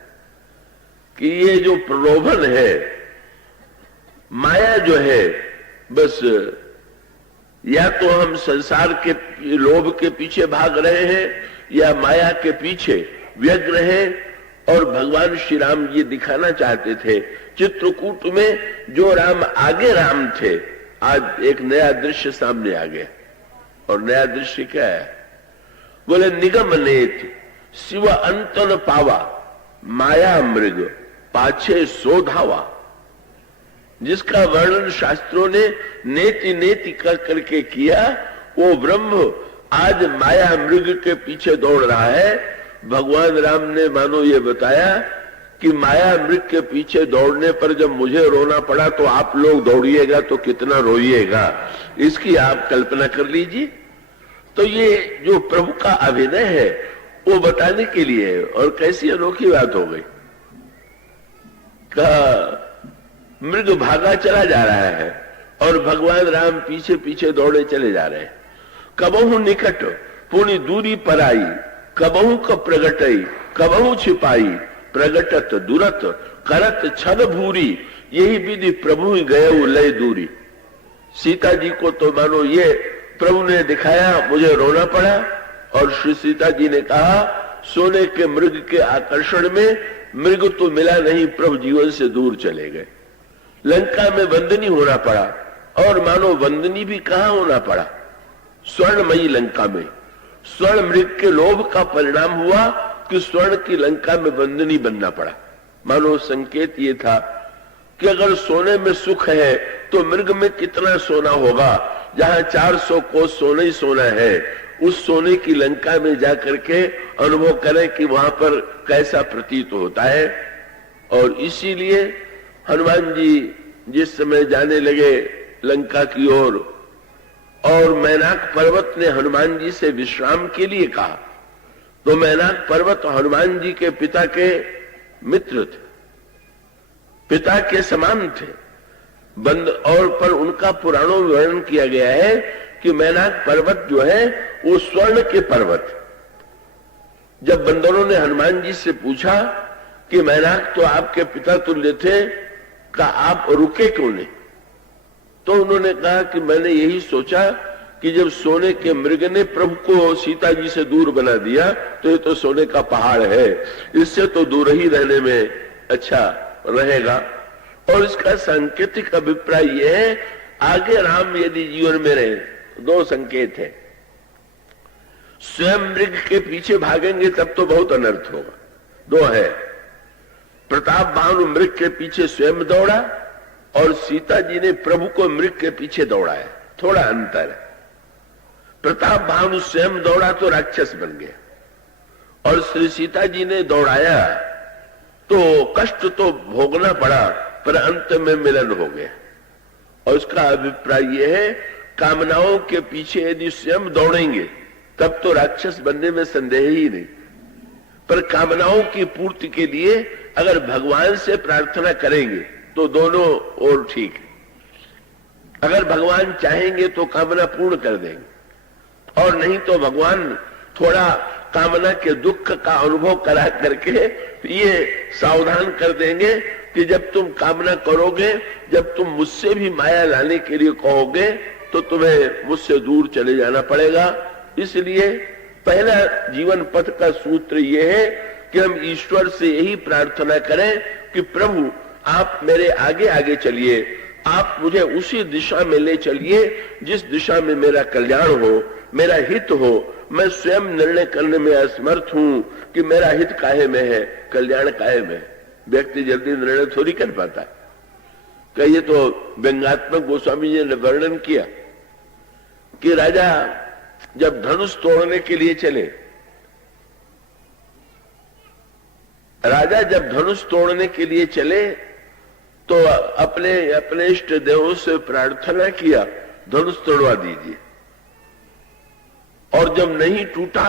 कि ये जो प्रलोभन है, माया जो है, बस या तो हम संसार के लोभ के पीछे भाग रहे हैं या माया के पीछे व्यग्र हैं। और भगवान श्री राम ये दिखाना चाहते थे चित्रकूट में, जो राम आगे राम थे, आज एक नया दृश्य सामने आ गया। और नया दृश्य क्या है? बोले निगम नेत शिव अंतन पावा, माया मृग पाछे सो धावा। जिसका वर्णन शास्त्रों ने नेति नेति कर करके किया, वो ब्रह्म आज माया मृग के पीछे दौड़ रहा है। भगवान राम ने मानो ये बताया कि माया मृग के पीछे दौड़ने पर जब मुझे रोना पड़ा तो आप लोग दौड़िएगा तो कितना रोइएगा, इसकी आप कल्पना कर लीजिए। तो ये जो प्रभु का अभिनय है वो बताने के लिए है। और कैसी अनोखी बात हो गई, कहा मृग भागा चला जा रहा है और भगवान राम पीछे पीछे दौड़े चले जा रहे हैं। कबहू निकट पुनि दूरी पर आई, कबहू क प्रगटई, कबहू छिपाई, प्रगटत दुरत करत छल भूरी, यही विधि प्रभु ही गए लय दूरी। सीता जी को तो मानो ये प्रभु ने दिखाया, मुझे रोना पड़ा। और श्री सीता जी ने कहा, सोने के मृग के आकर्षण में मृग तो मिला नहीं, प्रभु जीवन से दूर चले गए। लंका में वंदनी होना पड़ा, और मानो वंदनी भी कहां होना पड़ा, स्वर्णमयी लंका में। स्वर्ण मृग के लोभ का परिणाम हुआ कि स्वर्ण की लंका में वंदनी बनना पड़ा। मानो संकेत ये था कि अगर सोने में सुख है तो मृग में कितना सोना होगा। जहां 400 कोस सोना ही सोना है, उस सोने की लंका में जाकर के अनुभव करें कि वहां पर कैसा प्रतीत होता है। और इसीलिए हनुमान जी जिस समय जाने लगे लंका की ओर, और मैनाक पर्वत ने हनुमान जी से विश्राम के लिए कहा, तो मैनाक पर्वत हनुमान जी के पिता के मित्र थे, पिता के समान थे। बंद और पर उनका पुराणों में वर्णन किया गया है कि मैनाक पर्वत जो है वो स्वर्ण के पर्वत। जब बंदरों ने हनुमान जी से पूछा कि मैनाक तो आपके पिता तुल्य थे, का आप रुके क्यों नहीं? तो उन्होंने कहा कि मैंने यही सोचा कि जब सोने के मृग ने प्रभु को सीता जी से दूर बना दिया, तो ये तो सोने का पहाड़ है, इससे तो दूर ही रहने में अच्छा रहेगा। और इसका सांकेतिक अभिप्राय यह है, आगे राम यदि जीवन में रहे, दो संकेत है। स्वयं मृग के पीछे भागेंगे तब तो बहुत अनर्थ होगा, दो है। प्रताप भानु मृग के पीछे स्वयं दौड़ा, और सीता जी ने प्रभु को मृग के पीछे दौड़ाया, थोड़ा अंतर है। प्रताप भानु स्वयं दौड़ा तो राक्षस बन गया, और श्री सीता जी ने दौड़ाया तो कष्ट तो भोगना पड़ा, पर अंत में मिलन हो गया। और उसका अभिप्राय यह है, कामनाओं के पीछे यदि स्वयं दौड़ेंगे तब तो राक्षस बनने में संदेह ही नहीं, पर कामनाओं की पूर्ति के लिए अगर भगवान से प्रार्थना करेंगे तो दोनों और ठीक है। अगर भगवान चाहेंगे तो कामना पूर्ण कर देंगे, और नहीं तो भगवान थोड़ा कामना के दुख का अनुभव करा करके ये सावधान कर देंगे कि जब तुम कामना करोगे, जब तुम मुझसे भी माया लाने के लिए कहोगे, तो तुम्हें मुझसे दूर चले जाना पड़ेगा। इसलिए पहला जीवन पथ का सूत्र यह है कि हम ईश्वर से यही प्रार्थना करें कि प्रभु आप मेरे आगे आगे चलिए, आप मुझे उसी दिशा में ले चलिए जिस दिशा में मेरा कल्याण हो, मेरा हित हो। मैं स्वयं निर्णय करने में असमर्थ हूं कि मेरा हित काहे में है, कल्याण काहे में है। व्यक्ति जल्दी निर्णय थोड़ी कर पाता है। कहिए तो व्यंग्यात्मक गोस्वामी जी ने वर्णन किया कि राजा जब धनुष तोड़ने के लिए चले, राजा जब धनुष तोड़ने के लिए चले तो अपने अपने इष्ट देवों से प्रार्थना किया, धनुष तोड़वा दीजिए। और जब नहीं टूटा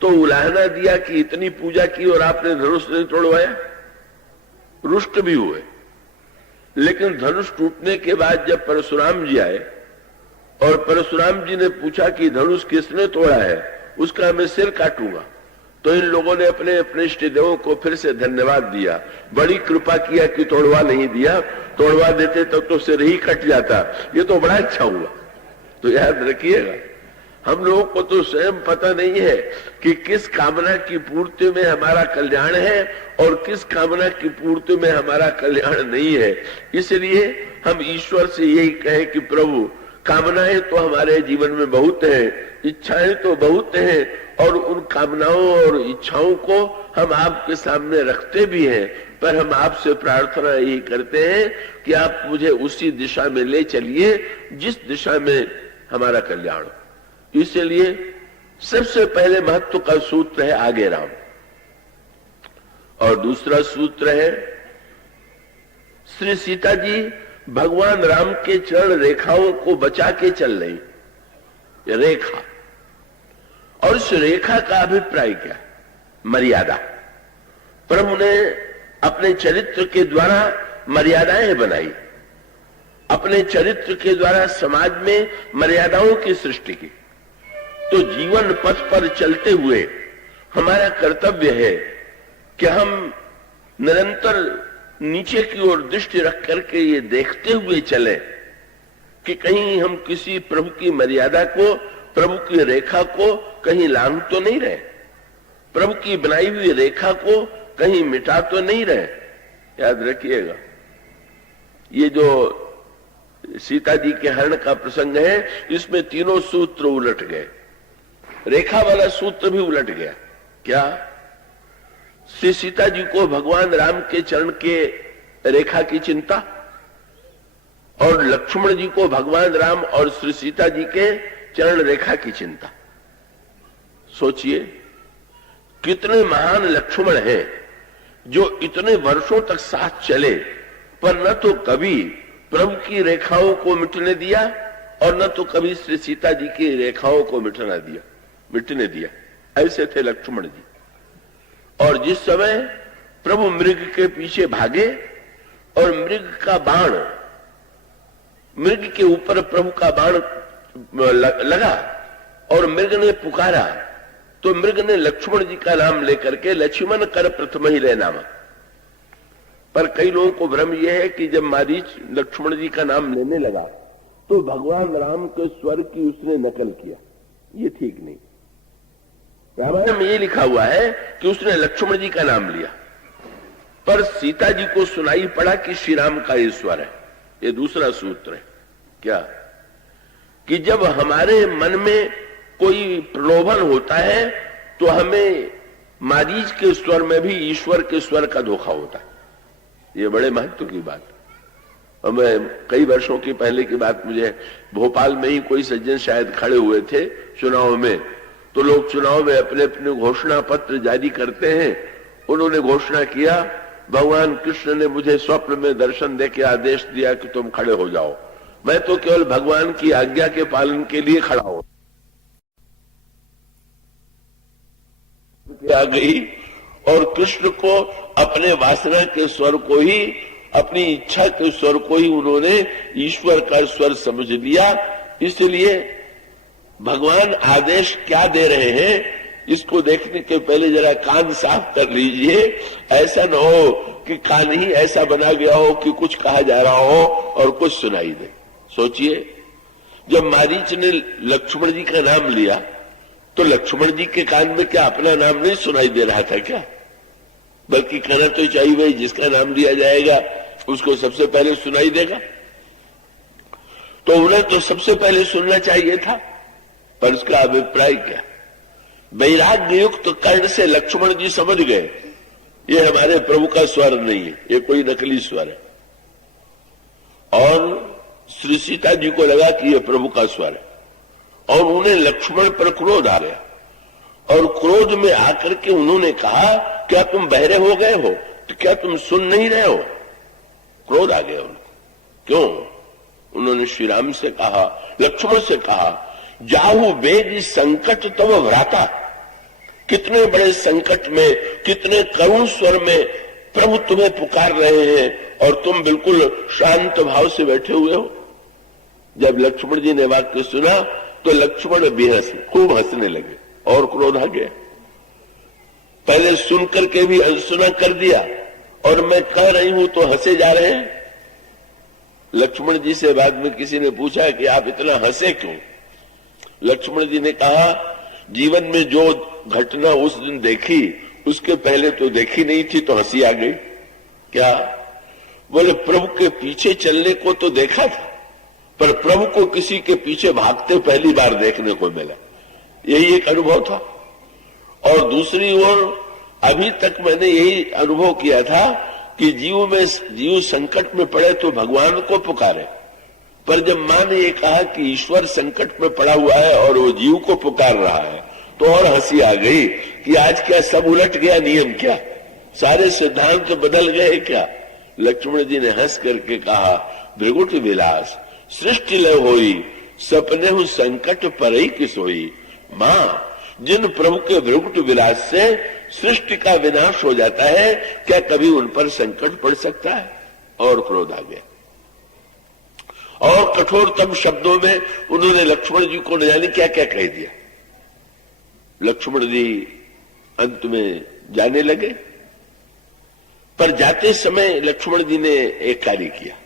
तो उलाहना दिया कि इतनी पूजा की और आपने धनुष नहीं तोड़वाया। रुष्ट भी हुए। लेकिन धनुष टूटने के बाद जब परशुराम जी आए और परशुराम जी ने पूछा कि धनुष किसने तोड़ा है, उसका मैं सिर काटूंगा, तो इन लोगों ने अपने अपने इष्ट देवों को फिर से धन्यवाद दिया, बड़ी कृपा किया कि तोड़वा नहीं दिया, तोड़वा देते तब तो सिर ही कट जाता। ये तो बड़ा अच्छा हुआ। तो याद रखिएगा, हम लोगों को तो स्वयं पता नहीं है कि किस कामना की पूर्ति में हमारा कल्याण है और किस कामना की पूर्ति में हमारा कल्याण नहीं है। इसलिए हम ईश्वर से यही कहें कि प्रभु कामनाएं तो हमारे जीवन में बहुत हैं, इच्छाएं तो बहुत हैं, और उन कामनाओं और इच्छाओं को हम आपके सामने रखते भी हैं, पर हम आपसे प्रार्थना यही करते हैं कि आप मुझे उसी दिशा में ले चलिए जिस दिशा में हमारा कल्याण हो। इसलिए सबसे पहले महत्व का सूत्र है आगे राम, और दूसरा सूत्र है श्री सीता जी भगवान राम के चरण रेखाओं को बचा के चल रही, रेखा। और इस रेखा का अभिप्राय क्या? मर्यादा। प्रभु ने अपने चरित्र के द्वारा मर्यादाएं बनाई, अपने चरित्र के द्वारा समाज में मर्यादाओं की सृष्टि की। तो जीवन पथ पर चलते हुए हमारा कर्तव्य है कि हम निरंतर नीचे की ओर दृष्टि रख करके ये देखते हुए चले कि कहीं हम किसी प्रभु की मर्यादा को, प्रभु की रेखा को कहीं लांघ तो नहीं रहे, प्रभु की बनाई हुई रेखा को कहीं मिटा तो नहीं रहे। याद रखिएगा, ये जो सीता जी के हरण का प्रसंग है, इसमें तीनों सूत्र उलट गए। रेखा वाला सूत्र भी उलट गया। क्या? श्री सीता जी को भगवान राम के चरण के रेखा की चिंता, और लक्ष्मण जी को भगवान राम और श्री सीता जी के चरण रेखा की चिंता। सोचिए कितने महान लक्ष्मण हैं जो इतने वर्षों तक साथ चले, पर न तो कभी प्रभु की रेखाओं को मिटने दिया और न तो कभी श्री सीता जी की रेखाओं को मिटने दिया। ऐसे थे लक्ष्मण जी। और जिस समय प्रभु मृग के पीछे भागे और मृग का बाण, मृग के ऊपर प्रभु का बाण लगा और मृग ने पुकारा, तो मृग ने लक्ष्मण जी का नाम लेकर के लक्ष्मण कर प्रथम ही ले नामा। पर कई लोगों को भ्रम यह है कि जब मारीच लक्ष्मण जी का नाम लेने लगा तो भगवान राम के स्वर की उसने नकल किया। ये ठीक नहीं। रामायण में ये लिखा हुआ है कि उसने लक्ष्मण जी का नाम लिया, पर सीता जी को सुनाई पड़ा कि श्री राम का ये स्वर है। ये दूसरा सूत्र है। क्या? कि जब हमारे मन में कोई प्रलोभन होता है तो हमें मारीच के स्वर में भी ईश्वर के स्वर का धोखा होता है। ये बड़े महत्व की बात। और मैं कई वर्षों की पहले की बात, मुझे भोपाल में ही कोई सज्जन शायद खड़े हुए थे चुनाव में, तो लोग चुनाव में अपने अपने घोषणा पत्र जारी करते हैं। उन्होंने घोषणा किया, भगवान कृष्ण ने मुझे स्वप्न में दर्शन देके आदेश दिया कि तुम खड़े हो जाओ। मैं तो केवल भगवान की आज्ञा के पालन के लिए खड़ा हूं। आ गई और कृष्ण को अपने वासना के स्वर को ही, अपनी इच्छा के स्वर को ही उन्होंने ईश्वर का स्वर समझ लिया। इसलिए भगवान आदेश क्या दे रहे हैं इसको देखने के पहले जरा कान साफ कर लीजिए। ऐसा न हो कि कान ही ऐसा बना गया हो कि कुछ कहा जा रहा हो और कुछ सुनाई दे। सोचिए, जब मारीच ने लक्ष्मण जी का नाम लिया तो लक्ष्मण जी के कान में क्या अपना नाम नहीं सुनाई दे रहा था क्या? बल्कि कहना तो चाहिए भाई, जिसका नाम लिया जाएगा उसको सबसे पहले सुनाई देगा। तो उन्हें तो सबसे पहले सुनना चाहिए था। पर उसका अभिप्राय क्या? वैराग्य युक्त कर्ण से लक्ष्मण जी समझ गए ये हमारे प्रभु का स्वर नहीं है, ये कोई नकली स्वर है। और श्री सीता जी को लगा कि ये प्रभु का स्वर है और उन्हें लक्ष्मण पर क्रोध आ गया। और क्रोध में आकर के उन्होंने कहा, क्या तुम बहरे हो गए हो? तो क्या तुम सुन नहीं रहे हो? क्रोध आ गया उनको। क्यों? उन्होंने श्री राम से कहा, लक्ष्मण से कहा, जाहु वेग संकट तव भ्राता। कितने बड़े संकट में, कितने करुण स्वर में प्रभु तुम्हें पुकार रहे हैं और तुम बिल्कुल शांत भाव से बैठे हुए हो। जब लक्ष्मण जी ने वाक्य सुना तो लक्ष्मण भी खूब हंसने लगे और क्रोध आ गया। पहले सुनकर के भी अनसुना कर दिया और मैं कह रही हूं तो हंसे जा रहे हैं। लक्ष्मण जी से बाद में किसी ने पूछा कि आप इतना हंसे क्यों? लक्ष्मण जी ने कहा, जीवन में जो घटना उस दिन देखी उसके पहले तो देखी नहीं थी तो हंसी आ गई। क्या? बोले प्रभु के पीछे चलने को तो देखा था, पर प्रभु को किसी के पीछे भागते पहली बार देखने को मिला। यही एक अनुभव था। और दूसरी ओर अभी तक मैंने यही अनुभव किया था कि जीव संकट में पड़े तो भगवान को पुकारे, पर जब मां ने ये कहा कि ईश्वर संकट में पड़ा हुआ है और वो जीव को पुकार रहा है तो और हंसी आ गई कि आज क्या सब उलट गया नियम? क्या सारे सिद्धांत बदल गए क्या? लक्ष्मण जी ने हंस करके कहा, भृगुट विलास सृष्टि लय होई, सपने हूं संकट पर ही किस होई। मां, जिन प्रभु के भृगुट विलास से सृष्टि का विनाश हो जाता है, क्या कभी उन पर संकट पड़ सकता है? और क्रोध आ गया और कठोरतम शब्दों में उन्होंने लक्ष्मण जी को न जाने क्या क्या कह दिया। लक्ष्मण जी अंत में जाने लगे। पर जाते समय लक्ष्मण जी ने एक कार्य किया।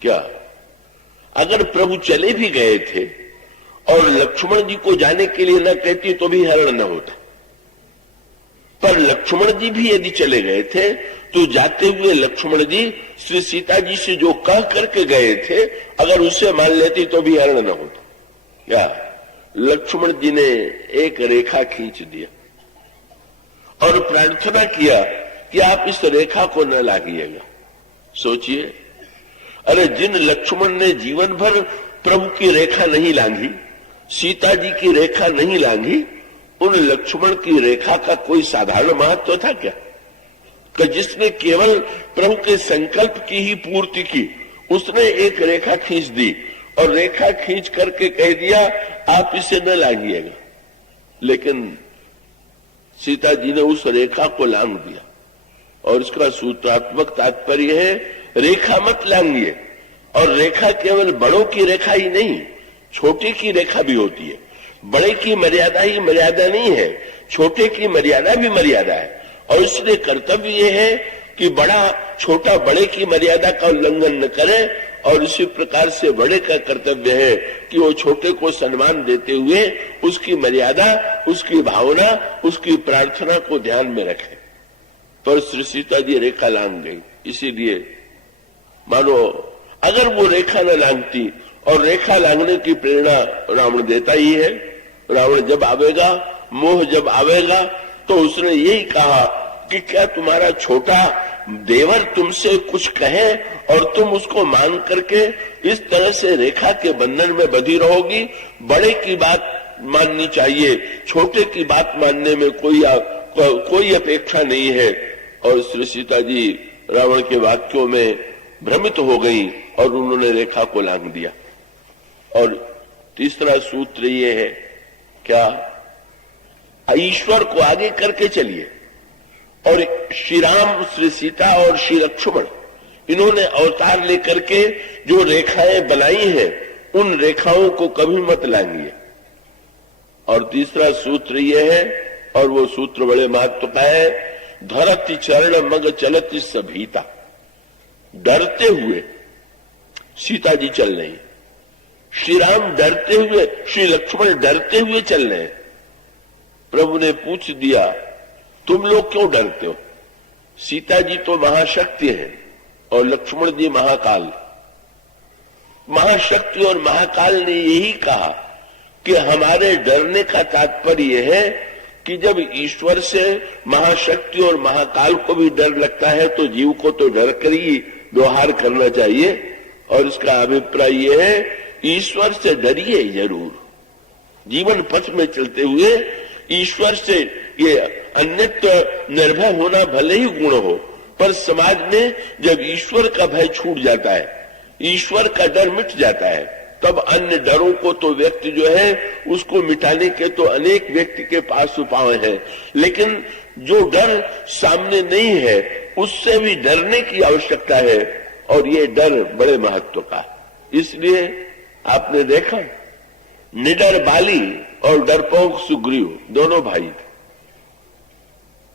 क्या? अगर प्रभु चले भी गए थे और लक्ष्मण जी को जाने के लिए न कहती तो भी हरण न होता, पर लक्ष्मण जी भी यदि चले गए थे तो जाते हुए लक्ष्मण जी श्री सीता जी से जो कह करके गए थे अगर उसे मान लेती तो भी हरण न होता। क्या? लक्ष्मण जी ने एक रेखा खींच दिया और प्रार्थना किया कि आप इस रेखा को न लागिएगा। सोचिए, अरे जिन लक्ष्मण ने जीवन भर प्रभु की रेखा नहीं लांघी, सीता जी की रेखा नहीं लांघी, उन लक्ष्मण की रेखा का कोई साधारण महत्व था क्या? कि जिसने केवल प्रभु के संकल्प की ही पूर्ति की, उसने एक रेखा खींच दी और रेखा खींच करके कह दिया आप इसे न लांघिएगा। लेकिन सीता जी ने उस रेखा को लांघ दिया और इसका सूत्रात्मक तात्पर्य है रेखा मत लांघिए। और रेखा केवल बड़ों की रेखा ही नहीं, छोटे की रेखा भी होती है। बड़े की मर्यादा ही मर्यादा नहीं है, छोटे की मर्यादा भी मर्यादा है। और इसलिए कर्तव्य यह है कि बड़ा छोटा बड़े की मर्यादा का उल्लंघन न करे और इसी प्रकार से बड़े का कर्तव्य है कि वो छोटे को सम्मान देते हुए उसकी मर्यादा, उसकी भावना, उसकी प्रार्थना को ध्यान में रखे। पर श्री सीता जी रेखा लांघ गई। इसीलिए मानो अगर वो रेखा न लांघती, और रेखा लांघने की प्रेरणा रावण देता ही है। रावण जब आवेगा, मोह जब आवेगा, तो उसने यही कहा कि क्या तुम्हारा छोटा देवर तुमसे कुछ कहे और तुम उसको मान करके इस तरह से रेखा के बंधन में बंधी रहोगी? बड़े की बात माननी चाहिए, छोटे की बात मानने में कोई अपेक्षा नहीं है। और श्री सीता जी रावण के वाक्यों में भ्रमित हो गई और उन्होंने रेखा को लांघ दिया। और तीसरा सूत्र ये है, क्या? ईश्वर को आगे करके चलिए। और श्री राम, श्री सीता और श्री लक्ष्मण, इन्होंने अवतार लेकर के जो रेखाएं बनाई हैं, उन रेखाओं को कभी मत लांघिए। और तीसरा सूत्र यह है, और वो सूत्र बड़े महत्व का है, धरती चरण मग चलती सभीता। डरते हुए सीता जी चल रही, श्री राम डरते हुए, श्री लक्ष्मण डरते हुए चल रहे। प्रभु ने पूछ दिया तुम लोग क्यों डरते हो? सीता जी तो महाशक्ति है और लक्ष्मण जी महाकाल। महाशक्ति और महाकाल ने यही कहा कि हमारे डरने का तात्पर्य है कि जब ईश्वर से महाशक्ति और महाकाल को भी डर लगता है तो जीव को तो डर कर ही व्यवहार करना चाहिए। और इसका अभिप्राय यह है ईश्वर से डरिए जरूर। जीवन पथ में चलते हुए ईश्वर से ये अन्यत्र निर्भय होना भले ही गुण हो, पर समाज में जब ईश्वर का भय छूट जाता है, ईश्वर का डर मिट जाता है, तब अन्य डरों को तो व्यक्ति जो है उसको मिटाने के तो अनेक व्यक्ति के पास उपाय हैं, लेकिन जो डर सामने नहीं है उससे भी डरने की आवश्यकता है। और ये डर बड़े महत्व का। इसलिए आपने देखा निडर बाली और डरपोक सुग्रीव दोनों भाई थे,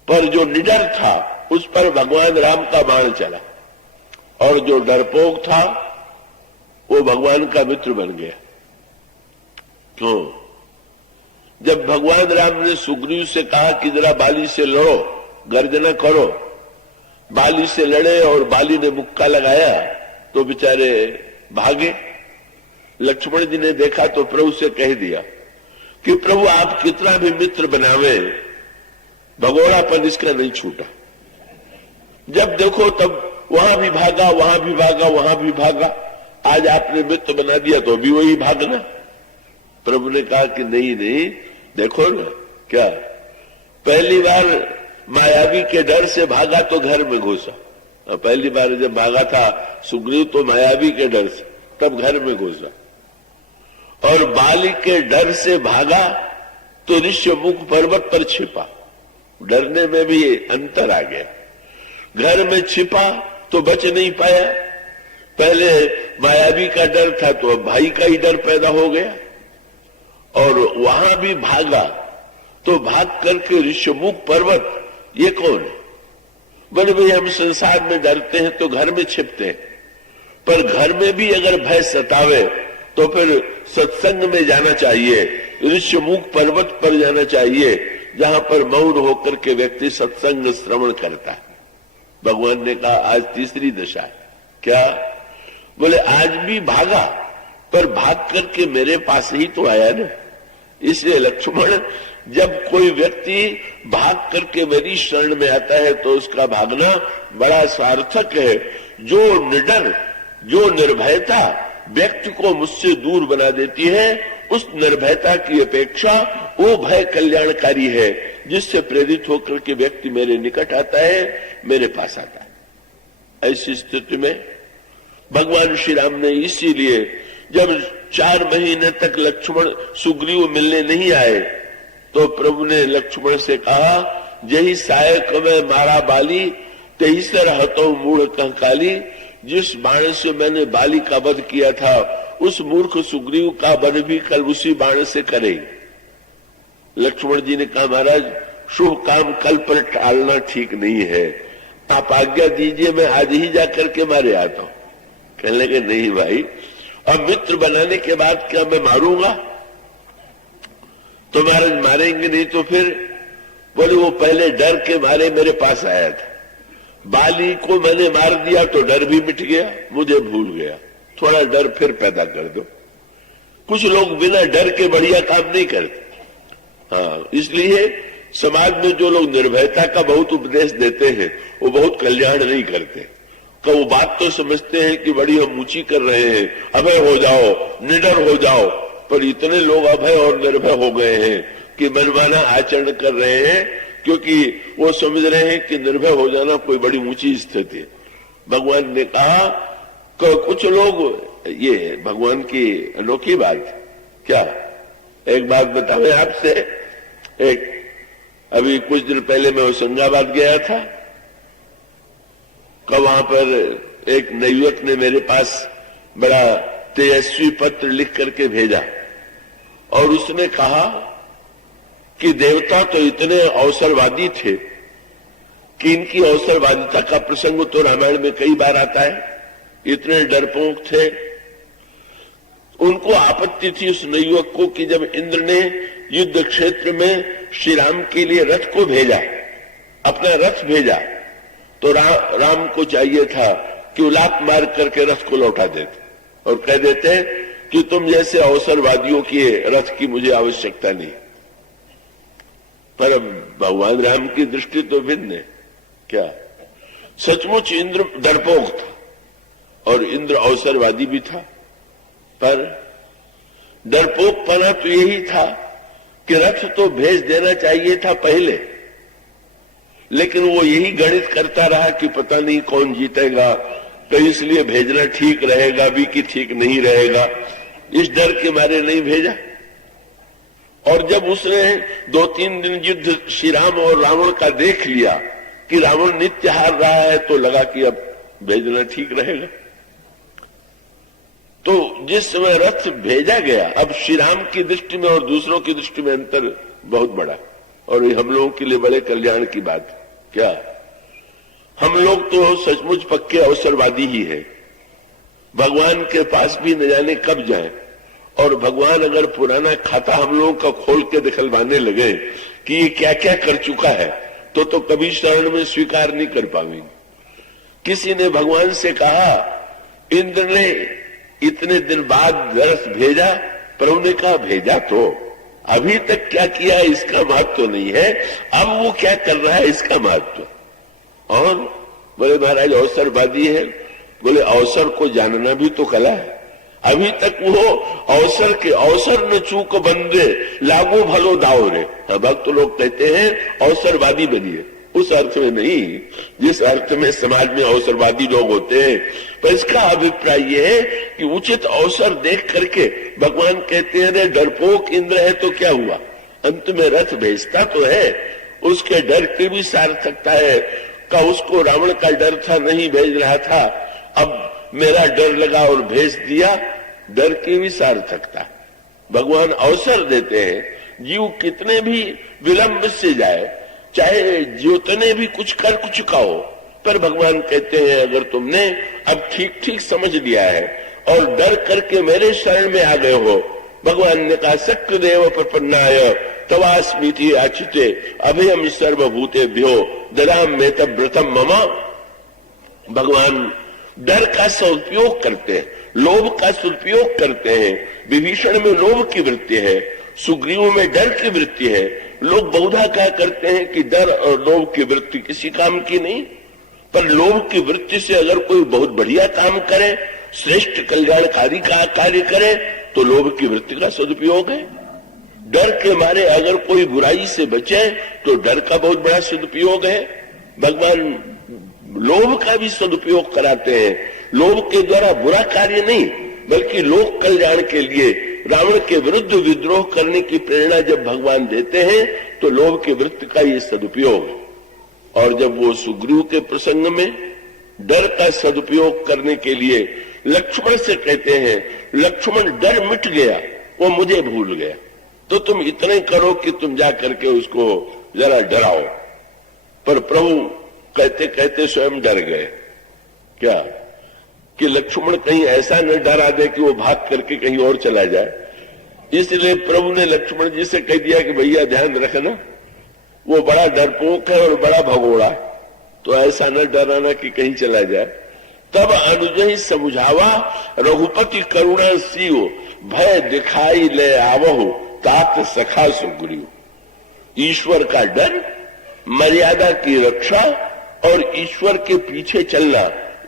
पर जो निडर था उस पर भगवान राम का बाण चला और जो डरपोक था वो भगवान का मित्र बन गया। क्यों? जब भगवान राम ने सुग्रीव से कहा कि जरा बाली से लड़ो, गर्जना करो, बाली से लड़े और बाली ने मुक्का लगाया तो बेचारे भागे। लक्ष्मण जी ने देखा तो प्रभु से कह दिया कि प्रभु आप कितना भी मित्र बनावे, भगोड़ापन इसका नहीं छूटा। जब देखो तब वहां भी भागा, वहां भी भागा, वहां भी भागा। आज आपने मित्र बना दिया तो भी वही भागना। प्रभु ने कहा कि नहीं नहीं, देखो ना, क्या पहली बार मायावी के डर से भागा तो घर में घुसा। पहली बार जब भागा था सुग्रीव तो मायावी के डर से, तब घर में घुसा। और बाली के डर से भागा तो ऋष्यमुख पर्वत पर छिपा। डरने में भी अंतर आ गया। घर में छिपा तो बच नहीं पाया। पहले मायावी का डर था तो अब भाई का ही डर पैदा हो गया। और वहां भी भागा तो भाग करके ऋष्यमुख पर्वत, ये कौन है? बोले भाई हम संसार में डरते हैं तो घर में छिपते हैं, पर घर में भी अगर भय सतावे तो फिर सत्संग में जाना चाहिए, ऋष्यमुख पर्वत पर जाना चाहिए, जहां पर मौन होकर के व्यक्ति सत्संग श्रवण करता है। भगवान ने कहा आज तीसरी दशा है। क्या? बोले आज भी भागा, पर भाग करके मेरे पास ही तो आया ना। इसलिए लक्ष्मण, जब कोई व्यक्ति भाग करके मेरी शरण में आता है तो उसका भागना बड़ा सार्थक है। जो निडर, जो निर्भयता व्यक्ति को मुझसे दूर बना देती है, उस निर्भयता की अपेक्षा वो भय कल्याणकारी है, जिससे प्रेरित होकर के व्यक्ति मेरे निकट आता है, मेरे पास आता है। ऐसी स्थिति में भगवान श्री राम ने इसीलिए जब 4 महीने तक लक्ष्मण सुग्रीव मिलने नहीं आए तो प्रभु ने लक्ष्मण से कहा, जही सहायक में मारा बाली तेही से रहतो मूढ़ कंकाली। जिस बाण से मैंने बाली का वध किया था, उस मूर्ख सुग्रीव का वध भी कल उसी बाण से करे। लक्ष्मण जी ने कहा, महाराज शुभ काम कल पर टालना ठीक नहीं है, आप आज्ञा दीजिए मैं आज ही जाकर के मारे आता हूं। कहने लगे नहीं भाई, अब मित्र बनाने के बाद क्या मैं मारूंगा? तो महाराज मारेंगे नहीं तो फिर? बोले वो पहले डर के मारे मेरे पास आया था, बाली को मैंने मार दिया तो डर भी मिट गया, मुझे भूल गया, थोड़ा डर फिर पैदा कर दो। कुछ लोग बिना डर के बढ़िया काम नहीं करते। हाँ, इसलिए समाज में जो लोग निर्भयता का बहुत उपदेश देते हैं वो बहुत कल्याण नहीं करते। तो वो बात तो समझते हैं कि बड़ी हम ऊंची कर रहे हैं, अभय हो जाओ, निडर हो जाओ, पर इतने लोग अभय और निर्भय हो गए हैं कि मनमाना आचरण कर रहे हैं, क्योंकि वो समझ रहे हैं कि निर्भय हो जाना कोई बड़ी ऊंची स्थिति है। भगवान ने कहा कि कुछ लोग, ये भगवान की अनोखी बात। क्या? एक बात बताऊं आपसे, अभी कुछ दिन पहले मैं होशंगाबाद गया था, वहां पर एक नवयुवक ने मेरे पास बड़ा तेजस्वी पत्र लिख करके भेजा और उसने कहा कि देवता तो इतने अवसरवादी थे कि इनकी अवसरवादिता का प्रसंग तो रामायण में कई बार आता है, इतने डरपोक थे। उनको आपत्ति थी उस नवयुवक को कि जब इंद्र ने युद्ध क्षेत्र में श्री राम के लिए रथ को भेजा, अपना रथ भेजा, तो राम को चाहिए था कि उलाप मार करके रथ को लौटा देते और कह देते कि तुम जैसे अवसरवादियों के रथ की मुझे आवश्यकता नहीं। पर भगवान राम की दृष्टि तो भिन्न है। क्या? सचमुच इंद्र डरपोक था और इंद्र अवसरवादी भी था, पर डरपोकपना तो यही था कि रथ तो भेज देना चाहिए था पहले, लेकिन वो यही गणित करता रहा कि पता नहीं कौन जीतेगा, तो इसलिए भेजना ठीक रहेगा भी कि ठीक नहीं रहेगा, इस डर के मारे नहीं भेजा। और जब उसने 2-3 दिन युद्ध श्री राम और रावण का देख लिया कि रावण नित्य हार रहा है, तो लगा कि अब भेजना ठीक रहेगा। तो जिस समय रथ भेजा गया, अब श्री राम की दृष्टि में और दूसरों की दृष्टि में अंतर बहुत बड़ा, और ये हम लोगों के लिए बड़े कल्याण की बात है। क्या? हम लोग तो सचमुच पक्के अवसरवादी ही है, भगवान के पास भी न जाने कब जाए, और भगवान अगर पुराना खाता हम लोगों का खोल के दिखलवाने लगे कि ये क्या क्या कर चुका है, तो कभी शरण में स्वीकार नहीं कर पाएंगे। किसी ने भगवान से कहा, इंद्र ने इतने दिन बाद रथ भेजा, प्रभु ने कहा भेजा तो अभी तक क्या किया है इसका महत्व तो नहीं है, अब वो क्या कर रहा है इसका महत्व। और बोले महाराज अवसरवादी है, बोले अवसर को जानना भी तो कला है। अभी तक वो अवसर के अवसर न चूक बंदे लागू भलो दाव रे। भक्त तो लोग कहते हैं अवसरवादी बनिए, उस अर्थ में नहीं जिस अर्थ में समाज में अवसरवादी लोग होते हैं। पर इसका अभिप्राय यह है कि उचित अवसर देख करके भगवान कहते हैं, डरपोक इंद्र है तो क्या हुआ, अंत में रथ भेजता तो है, उसके डर की भी सार्थकता है। का उसको रावण का डर था, नहीं भेज रहा था, अब मेरा डर लगा और भेज दिया, डर की भी सार्थकता। भगवान अवसर देते हैं, जीव कितने भी विलंब से जाए, चाहे जितने भी कुछ कर चुका हो, पर भगवान कहते हैं अगर तुमने अब ठीक ठीक समझ लिया है और डर करके मेरे शरण में आ गए हो, भगवान ने कहा शक्र देव प्रपन्नाय तवास्मीति आचिते अभयम सर्वभूतेभ्यो ददाम में तब व्रतम मम। भगवान डर का सदुपयोग करते हैं, लोभ का सदुपयोग करते हैं। विभीषण में लोभ की वृत्ति है, सुग्रीव में डर की वृत्ति है। लोग बहुधा क्या करते हैं कि डर और लोभ की वृत्ति किसी काम की नहीं, पर लोभ की वृत्ति से अगर कोई बहुत बढ़िया काम करे, श्रेष्ठ कल्याणकारी का कार्य करे, तो लोभ की वृत्ति का सदुपयोग है। डर के मारे अगर कोई बुराई से बचे तो डर का बहुत बड़ा सदुपयोग है। भगवान लोभ का भी सदुपयोग कराते हैं। लोभ के द्वारा बुरा कार्य नहीं, बल्कि लोक कल्याण के लिए रावण के विरुद्ध विद्रोह करने की प्रेरणा जब भगवान देते हैं तो लोभ की वृत्ति का ये सदुपयोग है। और जब वो सुग्रीव के प्रसंग में डर का सदुपयोग करने के लिए लक्ष्मण से कहते हैं, लक्ष्मण डर मिट गया, वो मुझे भूल गया, तो तुम इतने करो कि तुम जा करके उसको जरा डराओ। पर प्रभु कहते कहते स्वयं डर गए, क्या कि लक्ष्मण कहीं ऐसा न डरा दे कि वो भाग करके कहीं और चला जाए। इसलिए प्रभु ने लक्ष्मण जी से कह दिया कि भैया ध्यान रखना, वो बड़ा डरपोक है और बड़ा भगोड़ा है, तो ऐसा न डराना कि कहीं चला जाए। तब अनुज ही समझावा रघुपति करुणा सीओ भय दिखाई ले आवहो तात सखा सुग्रीव। ईश्वर का डर, मर्यादा की रक्षा और ईश्वर के पीछे चलना,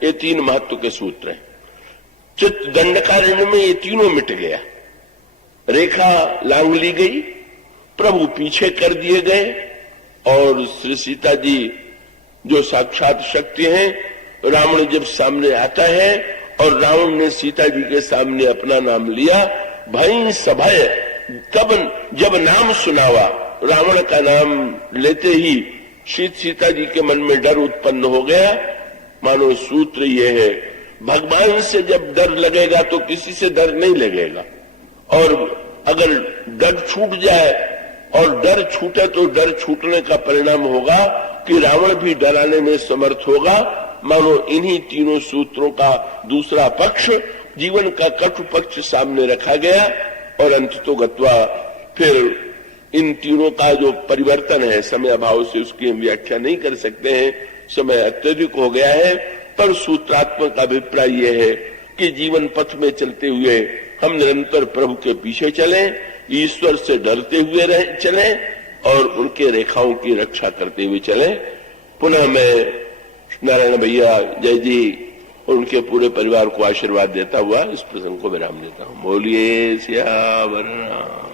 ये तीन महत्व के सूत्र हैं। चित्त दंडकारण्य में ये तीनों मिट गया। रेखा लांग ली गई, प्रभु पीछे कर दिए गए और श्री सीता जी जो साक्षात शक्ति हैं, रावण जब सामने आता है और रावण ने सीता जी के सामने अपना नाम लिया, भई सभय, तब जब नाम सुनावा, रावण का नाम लेते ही सीता जी के मन में डर उत्पन्न हो गया। मानो सूत्र ये है, भगवान से जब डर लगेगा तो किसी से डर नहीं लगेगा, और अगर डर छूट जाए और डर छूटे तो डर छूटने का परिणाम होगा कि रावण भी डराने में समर्थ होगा। मानो इन्हीं तीनों सूत्रों का दूसरा पक्ष, जीवन का कटु पक्ष सामने रखा गया और अंततो गत्वा फिर इन तीनों का जो परिवर्तन है, समय अभाव से उसकी हम व्याख्या नहीं कर सकते हैं, समय अत्यधिक हो गया है। पर सूत्रात्मक अभिप्राय यह है कि जीवन पथ में चलते हुए हम निरंतर प्रभु के पीछे चलें, ईश्वर से डरते हुए चलें और उनके रेखाओं की रक्षा करते हुए चलें। पुनः मैं नारायण भैया, जय जी और उनके पूरे परिवार को आशीर्वाद देता हुआ इस प्रसंग को विराम देता हूँ। बोलिए सियावर राम।